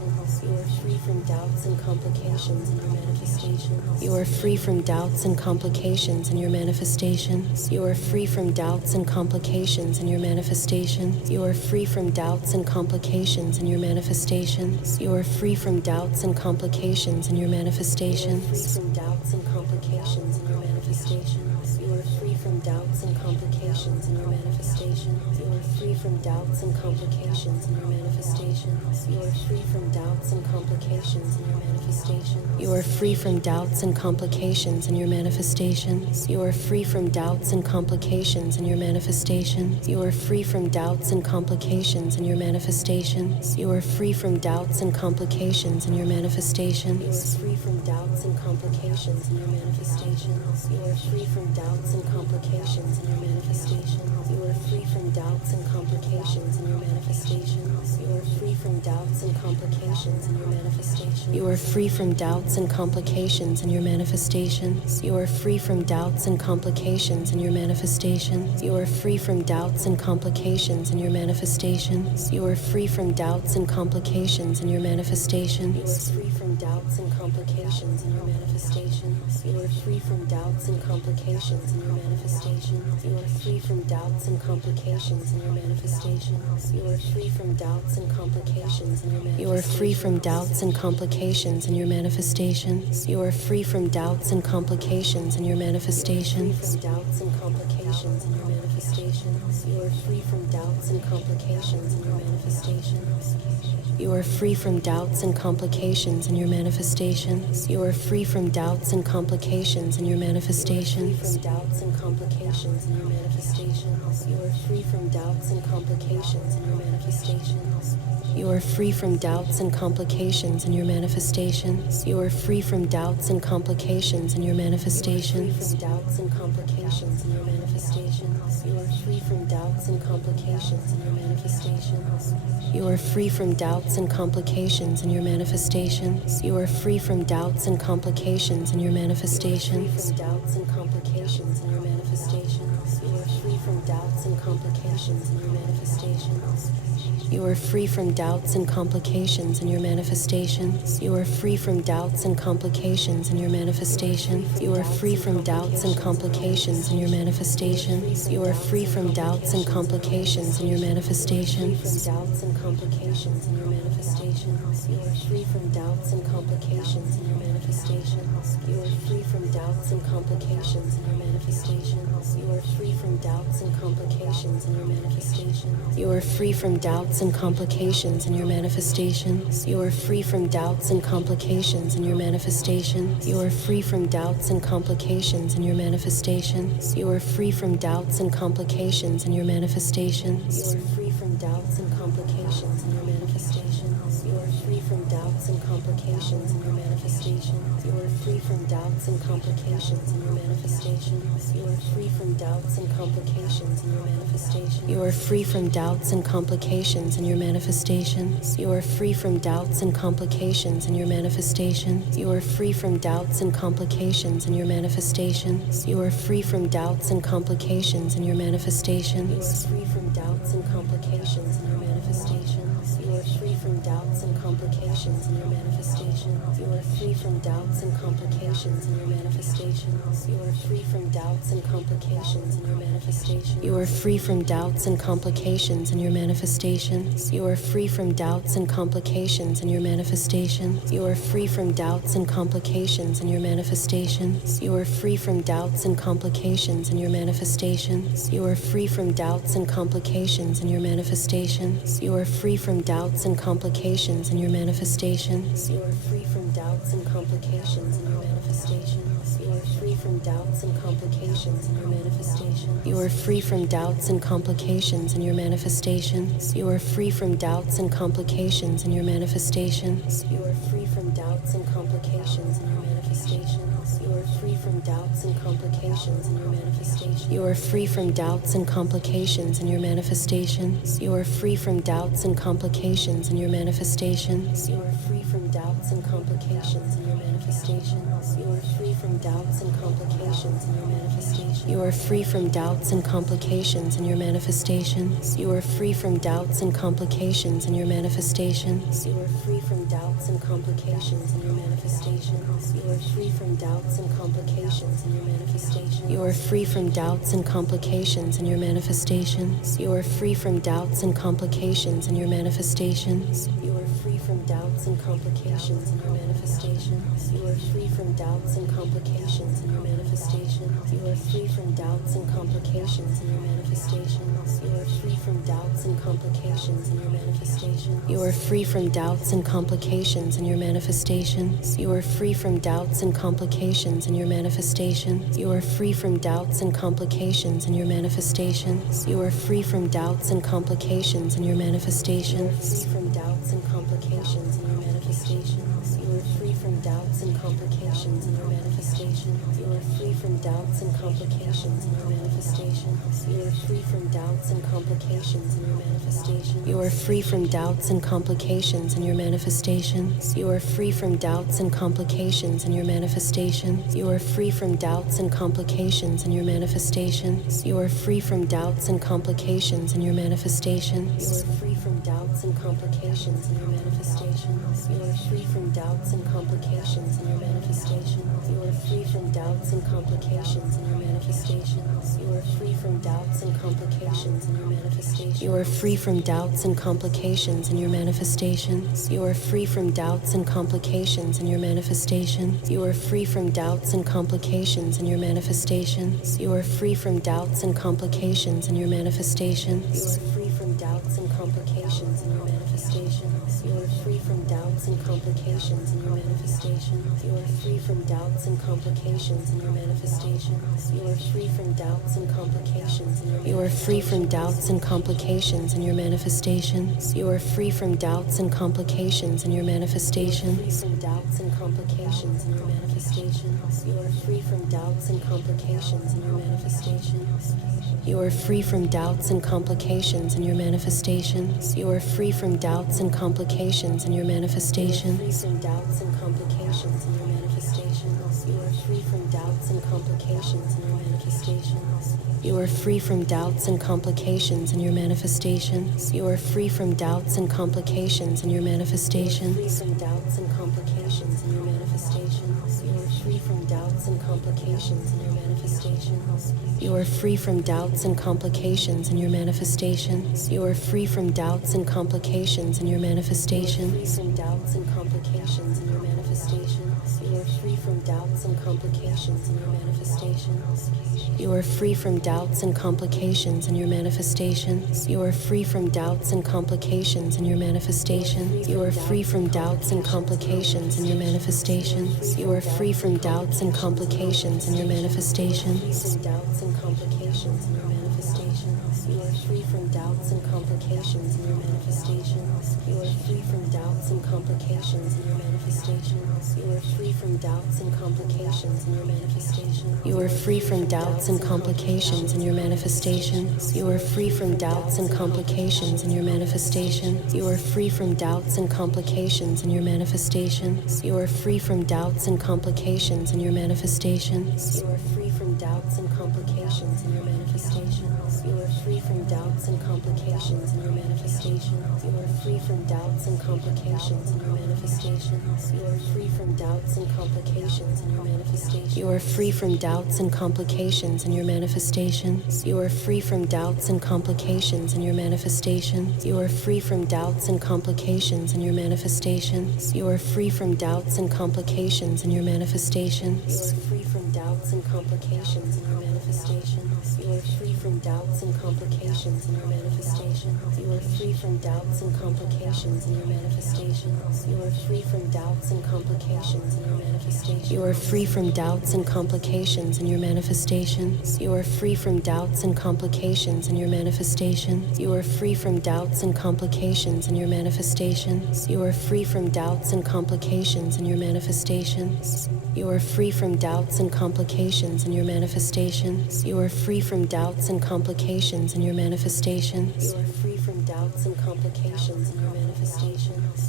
free from doubts and complications in your manifestations. You are free from doubts and complications in your manifestations. You are free from doubts and complications in your manifestations. You are free from doubts and complications in your manifestations. You are free from doubts and complications in your manifestations. Free from doubts and complications in your manifestations. You are free from doubts and complications in your manifestations. You are free from doubts and complications in your manifestations. You are free from doubts and complications in your manifestations. You are free from doubts and complications in your manifestations. You are free from doubts and complications in your manifestations. You are free from doubts and complications in your manifestations. You are free from doubts and complications in your manifestations. You are free from doubts and complications in your manifestations. You are free from doubts and complications in your manifestations. You are free from doubts and complications in your manifestations. You are free from doubts and complications in your manifestations. You are free from doubts and complications in your manifestations. You are free from doubts and complications in your manifestations. You are free from doubts and complications in your manifestations. You are free from doubts and complications in your manifestations. You are free from doubts and complications in your manifestations. You are free from doubts and complications in your manifestations. You are free from doubts and complications in your manifestations. You are free from doubts and complications in your manifestations. You are free from doubts and complications in your manifestations. You are free from doubts and complications in your manifestations. Doubts and complications in your manifestations. You are free from doubts and complications in your manifestations. You are free from doubts and complications in your manifestations. You are free from doubts and complications in your manifestations. Doubts and complications in your manifestations. You are free from doubts and complications in your manifestations. You are free from doubts and complications in your manifestations. You are free from doubts and complications in your manifestations. Doubts and complications in your manifestations. You are free from doubts and complications in your manifestations. You are free from doubts and complications in your manifestations. You are free from doubts and complications in your manifestations. Doubts and complications in your manifestations. You are free from doubts and complications in your manifestations. You are free from doubts and complications in your manifestations. You are free from doubts and complications in your manifestations. You are free from doubts and complications in your manifestations. You are free from doubts and complications in your manifestations. Doubts and complications in your manifestations. You are free from doubts and complications in your manifestations. You are free from doubts and complications in your manifestations. You are free from doubts and complications in your manifestations. You are free from doubts and complications in your manifestations. You are free from doubts and complications in your manifestations. You are free from doubts and complications in your manifestations. You are free from doubts and complications in your manifestations. You are free from doubts and complications in your manifestations. You are free from doubts and complications in your manifestations. You are free from doubts and complications in your manifestations. You are free from doubts and complications in your manifestations. You are free from doubts and complications in your manifestations. You are free from doubts and complications in your manifestations. You are free from doubts and complications in your manifestations. You are free from doubts and complications in your manifestations. You are free from doubts and complications in your manifestations. You are free from doubts and complications in your manifestations. You are free from doubts and complications in your manifestations. You are free from doubts and complications in your manifestations. You are free from doubts and complications in your manifestations. You are free from doubts and complications in your manifestations. You are free from doubts and complications in your manifestations. You are free from doubts and complications in your manifestations. You are free from doubts and complications in your manifestations. You are free from doubts and complications in your manifestations. You are free from doubts and complications in your manifestations. You are free from doubts and complications in your manifestations. You are free from doubts and complications in your manifestations. You are free from doubts and complications in your manifestations. You are free from doubts and complications in your manifestations. You are free from doubts and complications in your manifestations. You are free from doubts and complications in your manifestations. You are free from doubts and complications in your manifestations. manifestations. You are free from doubts and complications in your manifestations. You are free from doubts and complications in your manifestations. You are free from doubts and complications in your manifestations. You are free from doubts and complications in your manifestations. You are free from doubts and complications in your manifestations. You are free from doubts and complications in your manifestations. You are free from doubts and complications in your manifestations. You are free from doubts and complications in your manifestations. You are free from doubts and complications in your manifestations. You are free from doubts and complications in your manifestations. You are free from doubts and complications in your manifestations. You are free from doubts and complications in your manifestations. You are free from doubts and complications in your manifestations. You are free from doubts and complications in your manifestations. You are free from doubts and complications in your manifestations. You are free from doubts and complications in your manifestations. From doubts and complications in your manifestations. You are free from doubts and complications in your manifestations. You are free from doubts and complications in your manifestations. You are free from doubts and complications in your manifestations. You are free from doubts and complications in your manifestations. You are free from doubts and complications in your manifestations. You are free from doubts and complications in your manifestations. You are free from doubts and complications in your manifestations. You are free from doubts and complications in your manifestations. You are free from doubts and complications in your manifestations. You are free from doubts and complications in your manifestations. You are free from doubts and complications in your manifestations. You are free from doubts and complications in your manifestations. You are free from doubts and complications in your manifestations. You are free from doubts and complications in your manifestations. You are free from doubts and complications in your manifestations. You are free from doubts and complications in your manifestations. You are free from doubts and complications in your manifestations. You are free from doubts and complications in your manifestations. You are free from doubts and complications in your manifestations. You are free from doubts and complications in your manifestations. You are free from doubts and complications in your manifestations. From doubts and complications in your manifestations. You are free from doubts and complications in your manifestations. You are free from doubts and complications in your manifestations. You are free from doubts and complications in your manifestations. From doubts and complications in your manifestations. You are free from doubts and complications in your manifestations. You are free from doubts and complications in your manifestations. You are free from doubts and complications in your manifestations. From doubts and complications in your manifestations. You are free from doubts and complications in your manifestations. You are free from doubts and complications in your manifestations. You are free from doubts and complications in your manifestations. From doubts and complications in your manifestations. You are free from doubts and complications in your manifestations. You are free from doubts and complications in your manifestations. You are free from doubts and complications in your manifestations. You are free from doubts and complications in your manifestations. You are free from doubts and complications in your manifestations. Doubts and complications in your manifestations. You are free from doubts and complications in your manifestations. You are free from doubts and complications in your manifestations. You are free from doubts and complications in your manifestations. You are free from doubts and complications in your manifestations. You are free from doubts and complications in your manifestations. You are free from doubts and complications in your manifestations. You are free from doubts and complications in your manifestations. You are free from doubts and complications in your manifestations. You are free from doubts and complications in your manifestations. You are free from doubts and complications in your manifestations. You are free from doubts and complications in your manifestations. You are free from doubts and complications in your manifestations. You are free from doubts and complications in your manifestations. You are free from doubts and complications in your manifestations. You are free from doubts and complications in your manifestations. You are free from doubts and complications in your manifestations. You are free from doubts and complications in your manifestations. You are free from doubts and complications in your manifestations. You are free from doubts and complications in your manifestations. You are free from doubts and complications in your manifestations. You are free from doubts and complications in your manifestations. You are free from doubts and complications in your manifestations. You are free from doubts and complications in your manifestations. You are free from doubts and complications in your manifestations. You are free from doubts and complications in your manifestations. You are free from doubts and complications in your manifestations.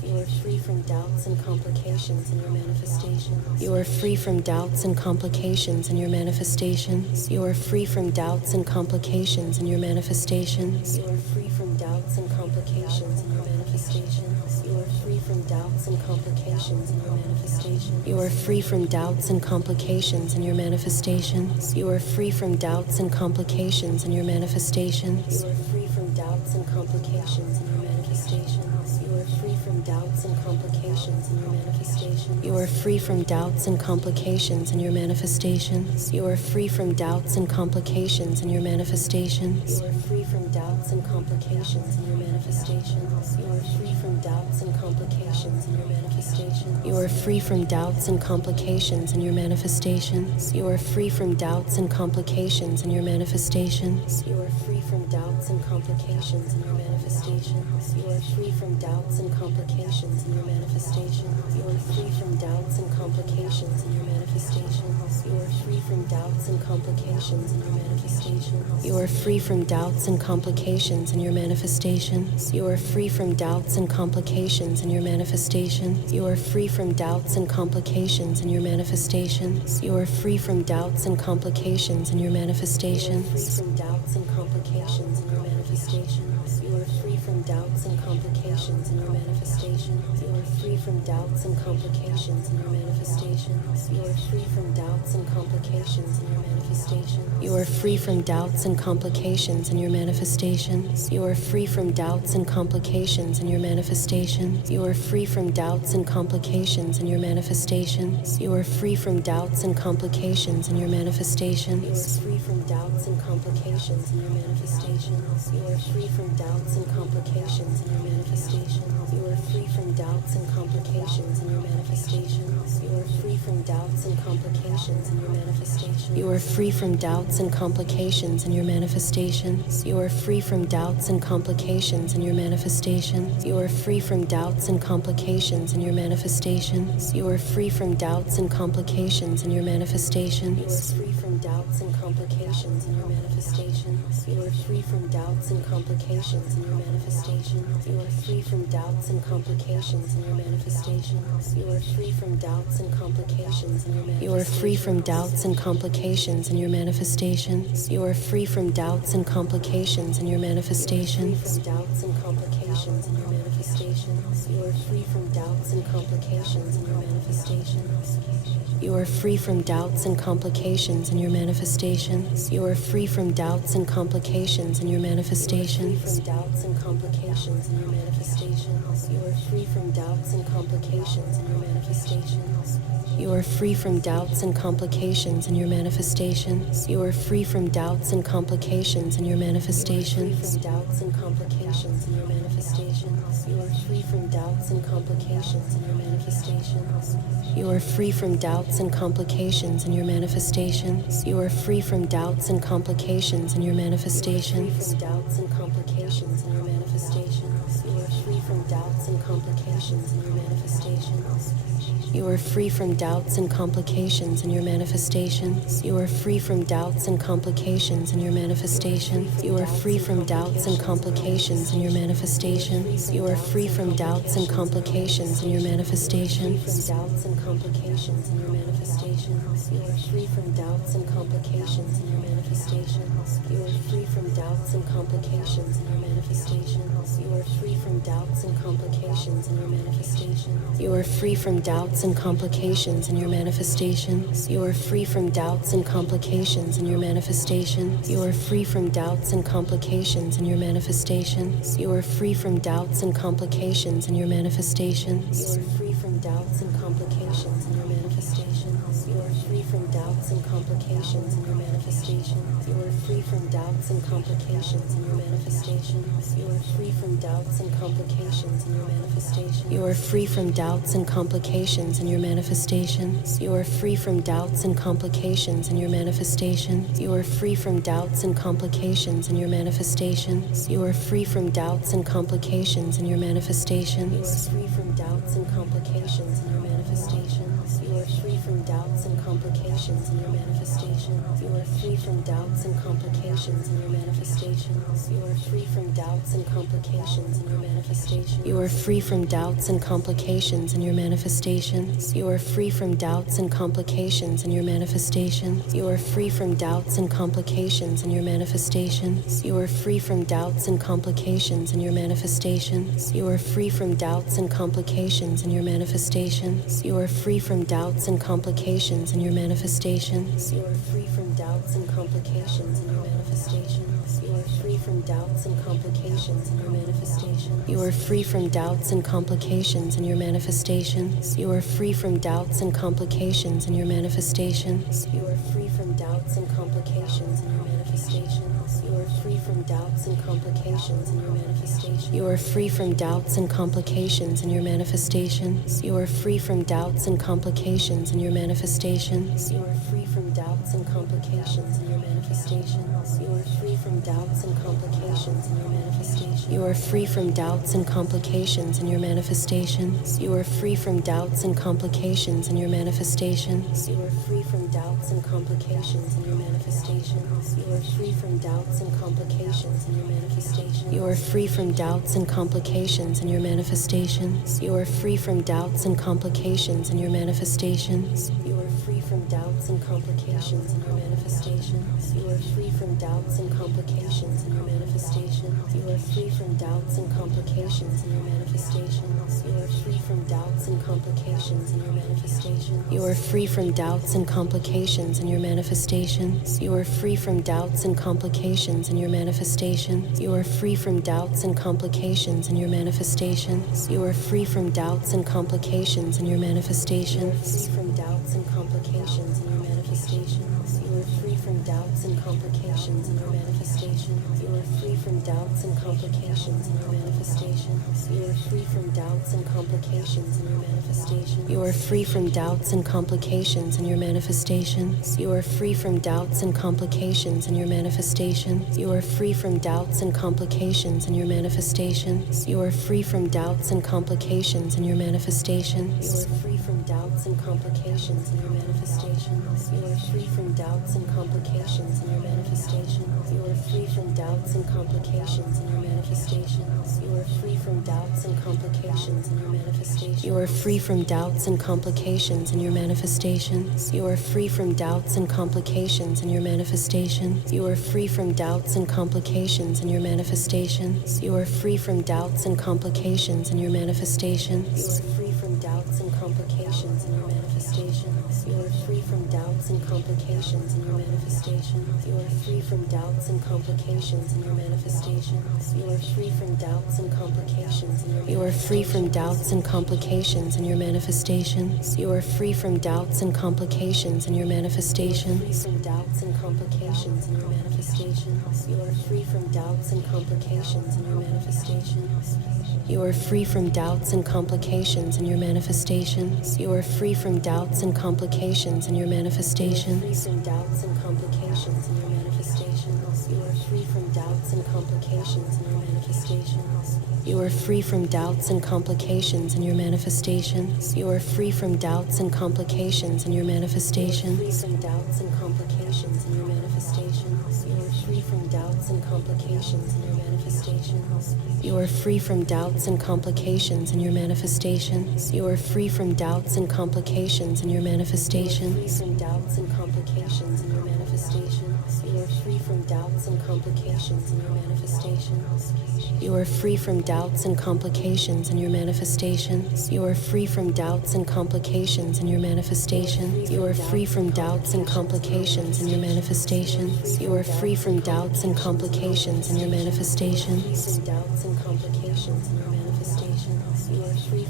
are free from doubts and complications in your manifestations. You are free from doubts and complications in your manifestations. You are free from doubts and complications in your manifestations. You are free from doubts and complications in your manifestations. You are free from doubts and complications in your manifestations. You are free from doubts and complications in your manifestations. You are free from doubts and complications in your manifestations. You are free from doubts and complications in your manifestations. You are free from doubts and complications in your manifestations. You are free from doubts and complications in your manifestations. You are free from doubts and complications in your manifestations. You are free from doubts and complications in your manifestations. You are free from doubts and complications in your manifestations. You are free from doubts and complications in your manifestations. You are free from doubts and complications in your manifestations. You are free from doubts and complications in your manifestations. You are free from doubts and complications in your manifestations. You are free from doubts and complications in your manifestations. You are free from doubts and complications in your manifestations. You are free from doubts and complications in your manifestations. You are free from doubts and complications in your manifestations. You are free from doubts and complications in your manifestations. You are free from doubts and complications in your manifestations. From doubts and complications in your manifestations. You are free from doubts and complications in your manifestations. You are free from doubts and complications in your manifestations. You are free from doubts and complications in your manifestations. You are free from doubts and complications in your manifestations. You are free from doubts and complications in your manifestations. You are free from doubts and complications in your manifestations. You are free from doubts and complications in your manifestations. You are free from doubts and complications in your manifestations. You are free from doubts and complications in your manifestations. You are free from doubts and complications in your manifestations. You are free from doubts and complications in your manifestations. You are free from doubts and complications in your manifestations. You are free from doubts and complications in your manifestations. You are free from doubts and complications in your manifestations. You are free from doubts and complications in your manifestations. You are free from doubts and complications in your manifestations. You are free from doubts and complications in your manifestations. You are free from doubts and complications in your manifestations. You are free from doubts and complications in your manifestations. You are free from doubts and complications in your manifestations. You are free from doubts and complications in your manifestations. Doubts and complications in your manifestations. You are free from doubts and complications in your manifestations. You are free from doubts and complications in your manifestations. You are free from doubts and complications in your manifestations. Doubts and complications in your manifestations. You are free from doubts and complications in your manifestations. You are free from doubts and complications in your manifestations. You are free from doubts and complications in your manifestations. Doubts and complications in your manifestations. You are free from doubts and complications in your manifestations. You are free from doubts and complications in your manifestations. You are free from doubts and complications in your manifestations. Doubts and complications in your manifestations. You are free from doubts and complications in your manifestations. You are free from doubts and complications in your manifestations. You are free from doubts and complications in your manifestations. You are free from doubts and complications in your manifestations. You are free from doubts and complications in your manifestations. Doubts and complications in your manifestations. You are free from doubts and complications in your manifestations. You are free from doubts and complications in your manifestations. You are free from doubts and complications in your manifestations. You are free from doubts and complications in your manifestations. You are free from doubts and complications in your manifestations. You are free from doubts and complications in your manifestations. You are free from doubts and complications in your manifestations. You are free from doubts and complications in your manifestations. You are free from doubts and complications in your manifestations. You are free from doubts and complications in your manifestations. You are free from doubts and complications in your manifestations. You are free from doubts and complications complications in your manifestations. You are free from doubts and complications in your manifestations. You are free from doubts and complications in your manifestations. You are free from doubts and complications in your manifestations. You are free from doubts and complications in your manifestations. You are free from doubts and complications in your manifestations. You are free from doubts and complications in your manifestations. You are free from doubts and complications in your manifestations. You are free from doubts and complications in your manifestations. You are free from doubts and complications in your manifestations. You are free from doubts and complications in your manifestations. You are free from doubts and complications in your manifestations. You are free from doubts and complications in your manifestations. You are free from doubts and complications in your manifestations. You are free from doubts and complications in your manifestations. You are free from doubts and complications in your manifestations. You are free from doubts and complications in your manifestations. You are free from doubts and complications in your manifestations. You are free from doubts and complications in your manifestations. You are free from doubts and complications in your manifestations. You are free from doubts and complications in your manifestations. You are free from doubts and complications in your manifestations. You are free from doubts and complications in your manifestations. You are free from doubts and complications in your manifestations. You are free from doubts and complications in your manifestations. You are free from doubts and complications in your manifestations. You are free from doubts and complications in your manifestations. You are free from doubts and complications in your manifestations. You are free from doubts and complications in your manifestations. You are free from doubts and complications in your manifestations. You are free from doubts and complications in your manifestations. You are free from doubts and complications in your manifestations. You are free from doubts and complications in your manifestations. You are free from doubts and complications in your manifestations. You are free from doubts and complications in your manifestations. You are free from doubts and complications in your manifestations. You are free from doubts and complications in your manifestations. You are free from doubts and complications in your manifestations. From doubts and complications in your manifestations. You are free from doubts and complications in your manifestations. You are free from doubts and complications in your manifestations. You are free from doubts and complications in your manifestations. You are free from doubts and complications in your manifestations. You are free from doubts and complications in your manifestations. You are free from doubts and complications in your manifestations. You are free from doubts and complications in your manifestations. You are free from doubts and complications in your manifestations. You are free from doubts and complications in your manifestations. You are free from doubts and complications in your manifestations. You are free from doubts and complications in your manifestations. You are free from doubts and complications in your manifestations. You are free from doubts and complications in your manifestations. You are free from doubts and complications in your manifestations. You are free from doubts and complications in your manifestations. You are free from doubts and complications in your manifestations. You are free from doubts and complications in your manifestations. You are free from doubts and complications in your manifestations. You are free from doubts and complications in your. You are free from doubts and complications in your manifestations. You are free from doubts and complications in your manifestations. From doubts and complications in your manifestations. You are free from doubts and complications in your manifestations. You are free from doubts and complications in your manifestations. You are free from doubts and complications in your manifestations. From doubts and complications in your manifestations. You are free from doubts and complications in your manifestations. You are free from doubts and complications in your manifestations. You are free from doubts and complications in your manifestations. From doubts and complications in your manifestations. You are free from doubts and complications in your manifestations. You are free from doubts and complications in your manifestations. You are free from doubts and complications in your manifestations. From doubts and complications in your manifestations. You are free from doubts and complications in your manifestations. You are free from doubts and complications in your manifestations. You are free from doubts and complications in your manifestations. You are free from doubts and complications in your manifestations. You are free from doubts and complications in your manifestations. Doubts and complications in your manifestations. You are free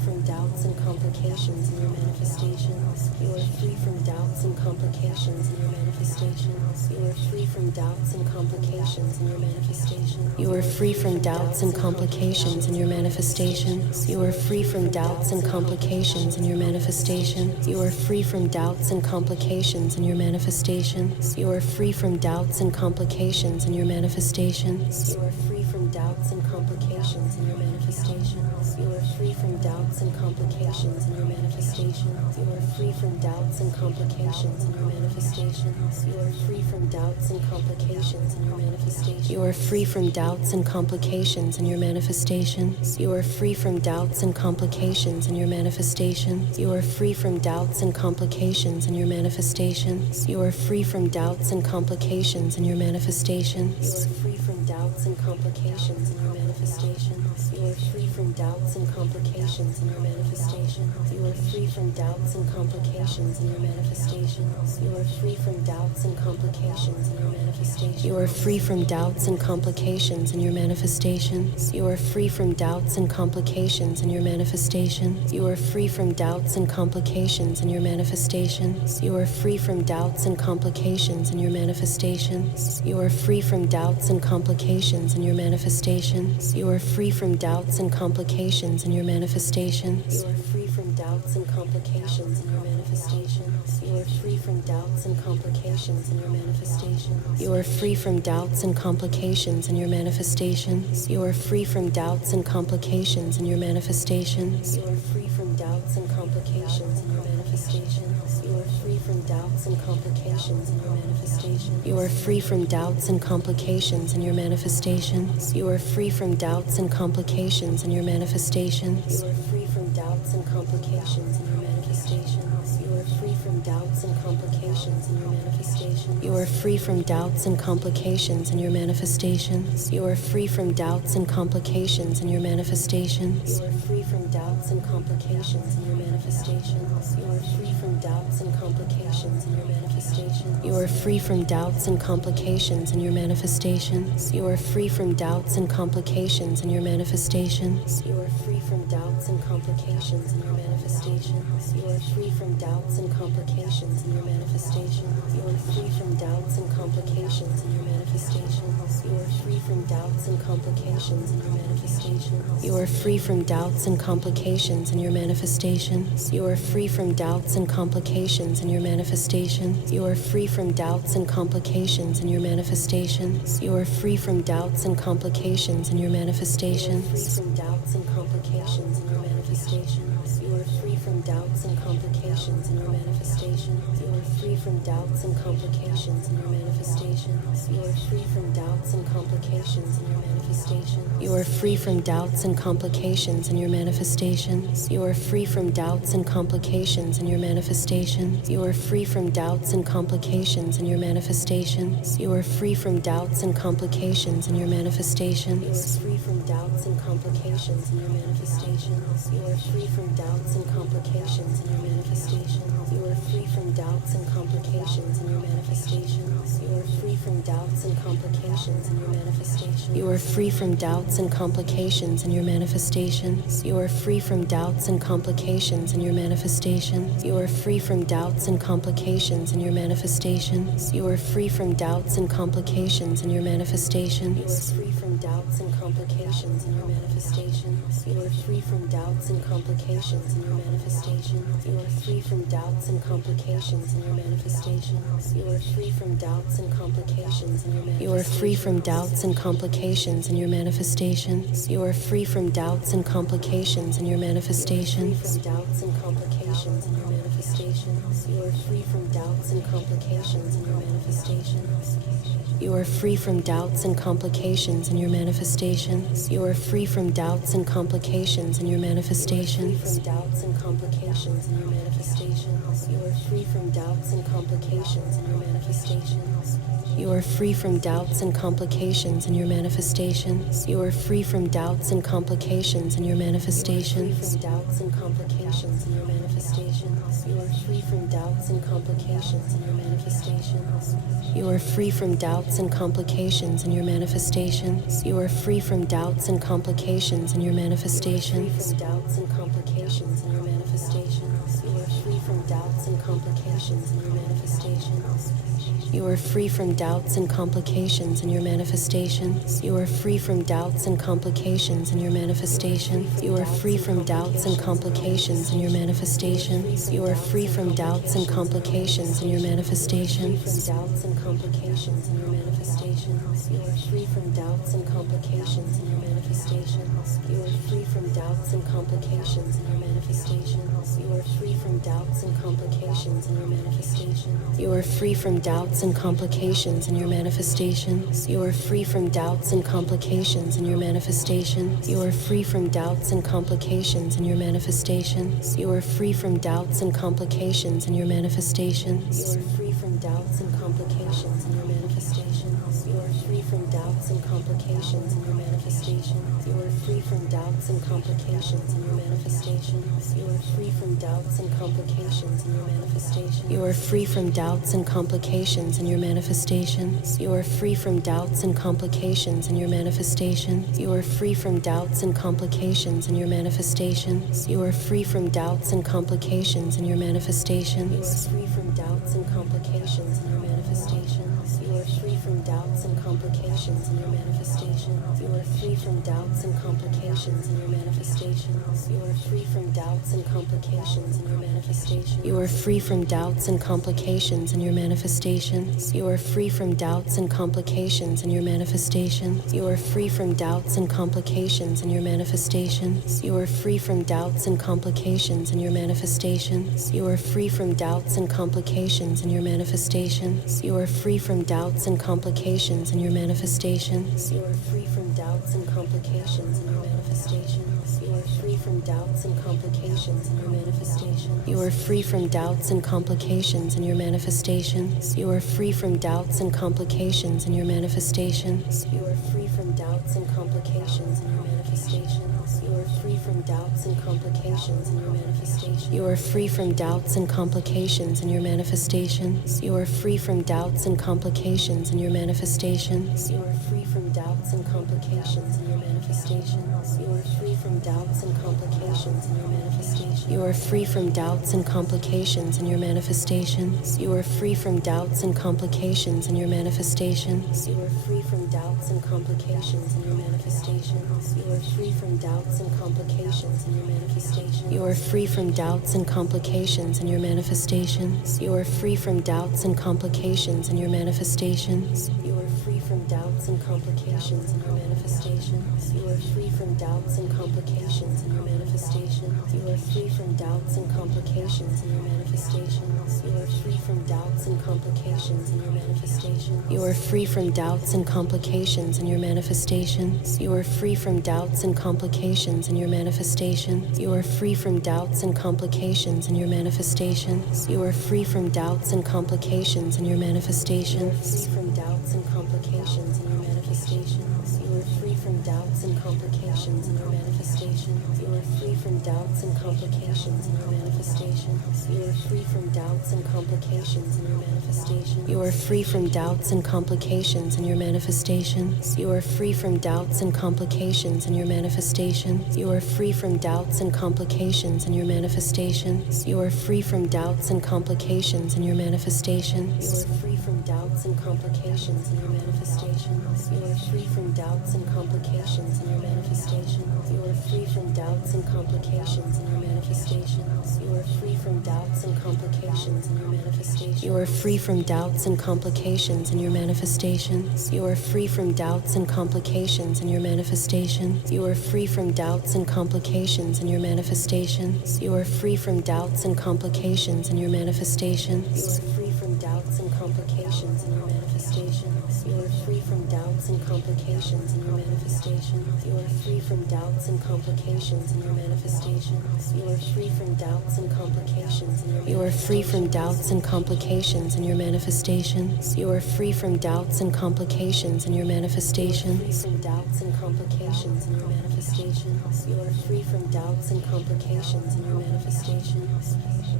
from doubts and complications in your manifestations. You are free from doubts and complications in your manifestations. You are free from doubts and complications in your manifestations. You are free from doubts and complications in your manifestations. You are free from doubts and complications in your manifestations. You are free from doubts and complications in your manifestations. You are free from doubts and complications in your manifestations. You are free from doubts and complications in your manifestations. You are free from doubts and complications in your manifestations. You are free from doubts and complications in your manifestations. You are free from doubts and complications in your manifestations. You are free from doubts and complications in your manifestations. You are free from doubts and complications in your manifestations. You are free from doubts and complications in your manifestations. You are free from doubts and complications in your manifestations. You are free from doubts and complications in your manifestations. You are free from doubts and complications in your manifestations. You are free from doubts and complications in your manifestations. You are free from doubts and complications in your manifestations. You are free from doubts and complications in your manifestations. You are free from doubts and complications in your manifestations. You are free from doubts and complications in your manifestations. You are free from doubts and complications in your manifestations. You are free from doubts and complications in your manifestations. You are free from doubts and complications in your manifestations. You are free from doubts and complications in your manifestations. You are free from doubts and complications in your manifestations. You are free from doubts and complications in your manifestations. You are free from doubts and complications in your manifestations. You are free from doubts and complications in your manifestations. You are free from doubts and complications in your manifestations. You are free from doubts and complications in your manifestations. You are free from doubts and complications in your manifestations. You are free from doubts and complications in your manifestations. You are free from doubts and complications in your manifestations. You are free from doubts and complications in your manifestations. You are free from doubts and complications in your manifestations. You are free from doubts and complications in your manifestations. You are free from doubts and complications in your manifestations. You are free from doubts and complications in your manifestations. You are free from doubts and complications in your manifestations. You are free from doubts and complications in your manifestations. You are free from doubts and complications in your manifestations. You are free from doubts and complications in your manifestations. You are free from doubts and complications in your manifestations. You are free from doubts and complications in your manifestations. You are free from doubts and complications in your manifestations. You are free from doubts and complications in your manifestations. You are free from doubts and complications in your manifestations. From doubts and complications in your manifestations. You are free from doubts and complications in your manifestations. You are free from doubts and complications in your manifestations. You are free from doubts and complications in your manifestations. You are free from doubts and complications in your manifestations. You are free from doubts and complications in your manifestations. You are free from doubts and complications in your manifestations. You are free from doubts and complications in your manifestations. You are free from doubts and complications in your manifestations. You are free from doubts and complications in your manifestations. You are free from doubts and complications in your manifestations. You are free from doubts and complications in your manifestations. You are free from doubts and complications in your manifestations. You are free from doubts and complications in your manifestations. You are free from doubts and complications in your manifestations. You are free from doubts and complications in your manifestations. You are free from doubts and complications in your manifestations. You are free from doubts and complications in your manifestations. You are free from doubts and complications in your manifestations. You are free from doubts and complications in your manifestations. You are free from doubts and complications in your manifestations. You are free from doubts and complications in your manifestations. Doubts and complications in your manifestations. You are free from doubts and complications in your manifestations. You are free from doubts and complications in your manifestations. You are free from doubts and complications in your manifestations. Doubts and complications in your manifestations. You are free from doubts and complications in your manifestations. You are free from doubts and complications in your manifestations. You are free from doubts and complications in your manifestations. Doubts and complications in your manifestations. You are free from doubts and complications in your manifestations. You are free from doubts doubts and complications in your manifestations. You are free from doubts and complications in your manifestations. Doubts and complications in your manifestations. You are free from doubts and complications in your manifestations. You are free from doubts and complications in your manifestations. You are free from doubts and complications in your manifestation. You are free from doubts and complications in your manifestations. You are free from doubts and complications in your manifestations. Doubts and complications in your manifestations. You are free from doubts and complications in your manifestations. You are free from doubts and complications in your manifestations. You are free from doubts and complications in your manifestations. You are free from doubts and complications in your manifestations. You are free from doubts and complications in your manifestations. You are free from doubts and complications in your manifestations. You are free from doubts and complications in your manifestations. You are free from doubts and complications in your manifestations. You are free from doubts and complications in your manifestations. You are free from doubts and complications in your manifestations. You are free from doubts and complications in your manifestations. You are free from doubts and complications in your manifestations. You are free from doubts and complications in your manifestations. You are free from doubts and complications in your manifestations. You are free from doubts and complications in your manifestations. You are free from doubts and complications in your manifestations. You are free from doubts and complications in your manifestations. You are free from doubts and complications in your manifestations. You are free from doubts and complications in your manifestations. You are free from doubts and complications in your manifestations. You are free from doubts and complications in your manifestations. You are free from doubts and complications in your manifestations. You are free from doubts and complications in your manifestations. You are free from doubts and complications in your manifestations. You are free from doubts and complications in your manifestations. You are free from doubts and complications in your manifestations. You are free from doubts and complications in your manifestations. You are free from doubts and complications in your manifestations. You are free from doubts and complications in your manifestations. You are free from doubts and complications in your manifestations. You are free from doubts and complications in your manifestations. You are free from doubts and complications in your manifestations. You are free from doubts and complications in your manifestations. You are free from doubts and complications in your manifestations. You are free from doubts and complications in your manifestations. You are free from doubts and complications in your manifestations. You are free from doubts and complications in your manifestations. You are free from doubts and complications in your manifestations. You are free from doubts and complications in your manifestations. You are free from doubts and complications in your manifestations. You are free from doubts and complications in your manifestations. You are free from doubts and complications in your manifestations. You are free from doubts and complications in your manifestations. You are free from doubts and complications in your manifestations. You are free from doubts and complications in your manifestations. You are free from doubts and complications in your manifestations. You are free from doubts and complications in your manifestations. You are free from doubts and complications in your manifestations. You are free from doubts and complications in your manifestations. From doubts and complications in your manifestations. You are free from doubts and complications in your manifestations. You are free from doubts and complications in your manifestations. You are free from doubts and complications in your manifestations. You are free from doubts and complications in your manifestations. You are free from doubts and complications in your manifestations. You are free from doubts and complications in your manifestations. You are free from doubts and complications in your manifestations. You are free from doubts and complications in your manifestations. You are free from doubts and complications in your manifestations. You are free from doubts and complications in your manifestations. You are free from doubts and complications in your manifestations. You are free from doubts and complications in your manifestations. You are free from doubts and complications in your manifestations. You are free from doubts and complications in your manifestations. You are free from doubts and complications in your manifestations. You are free from doubts and complications in your manifestations. You are free from doubts and complications in your manifestations. You are free from doubts and complications in your manifestations. You are free from doubts and complications in your manifestations. You are free from doubts and complications in your manifestations. You are free from doubts and complications in your manifestations. From doubts and complications in your manifestations. You are free from doubts and complications in your manifestations.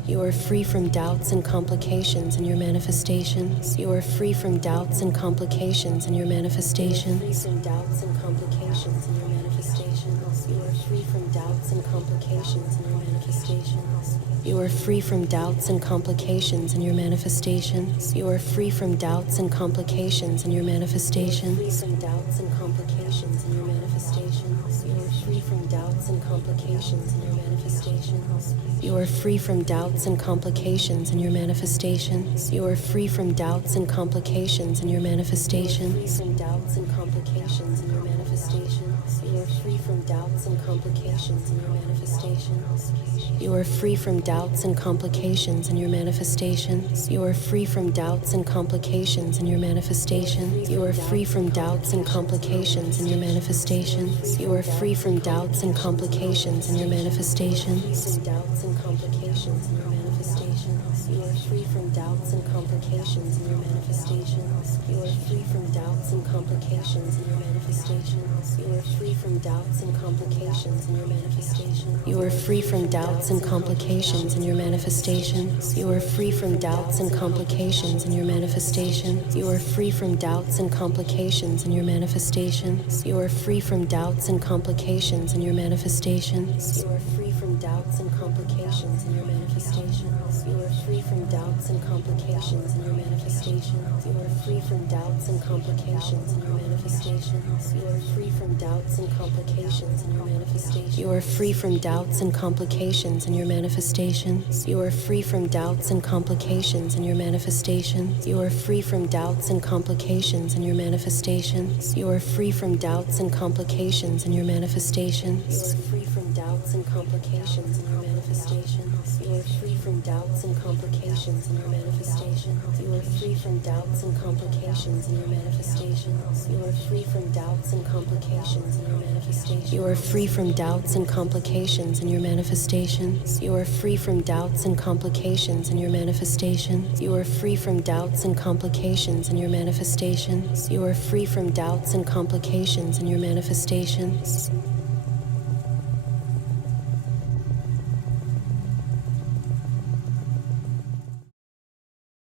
You are free from doubts and complications in your manifestations. You are free from doubts and complications in your manifestations. Free from doubts and complications in your manifestations. You are free from doubts and complications in your manifestations. You are free from doubts and complications in your manifestations. You are free from doubts and complications in your manifestations. Free from doubts and complications in your manifestations. You are free from doubts and complications in your manifestations. You are free from doubts and complications in your manifestations. You are free from doubts and complications in your manifestations. Free from doubts and complications in your manifestations. You are free from doubts and complications in your manifestations. You are free from doubts and complications in your manifestations. You are free from doubts and complications in your manifestations. You are free from doubts and complications in your manifestations. You are free from doubts and complications in your manifestations. Doubts and complications in your manifestations. You are free from doubts and complications in your manifestations. You are free from doubts and complications in your manifestations. You are free from doubts and complications in your manifestations. You are free from doubts and complications in your manifestations. You are free from doubts and complications in your manifestations. You are free from doubts and complications in your manifestations. You are free from doubts and complications in your manifestations. You are free from doubts and complications in your manifestations. You are free from doubts and complications in your manifestations. You are free from doubts and complications in your manifestations. You are free from doubts and complications in your manifestations. You are free from doubts and complications in your manifestations. You are free from doubts and complications in your manifestations. You are free from doubts and complications in your manifestations. You are free from doubts and complications in your manifestations. You are free from doubts and complications in your manifestations. You are free from doubts and complications in your manifestations. You are free from doubts and complications in your manifestations. You are free from doubts and complications in your manifestations. You are free from doubts and complications in your manifestations. You are free from doubts and complications in your manifestations. You are free from doubts and complications in your manifestations. You are free from doubts and complications in your manifestations.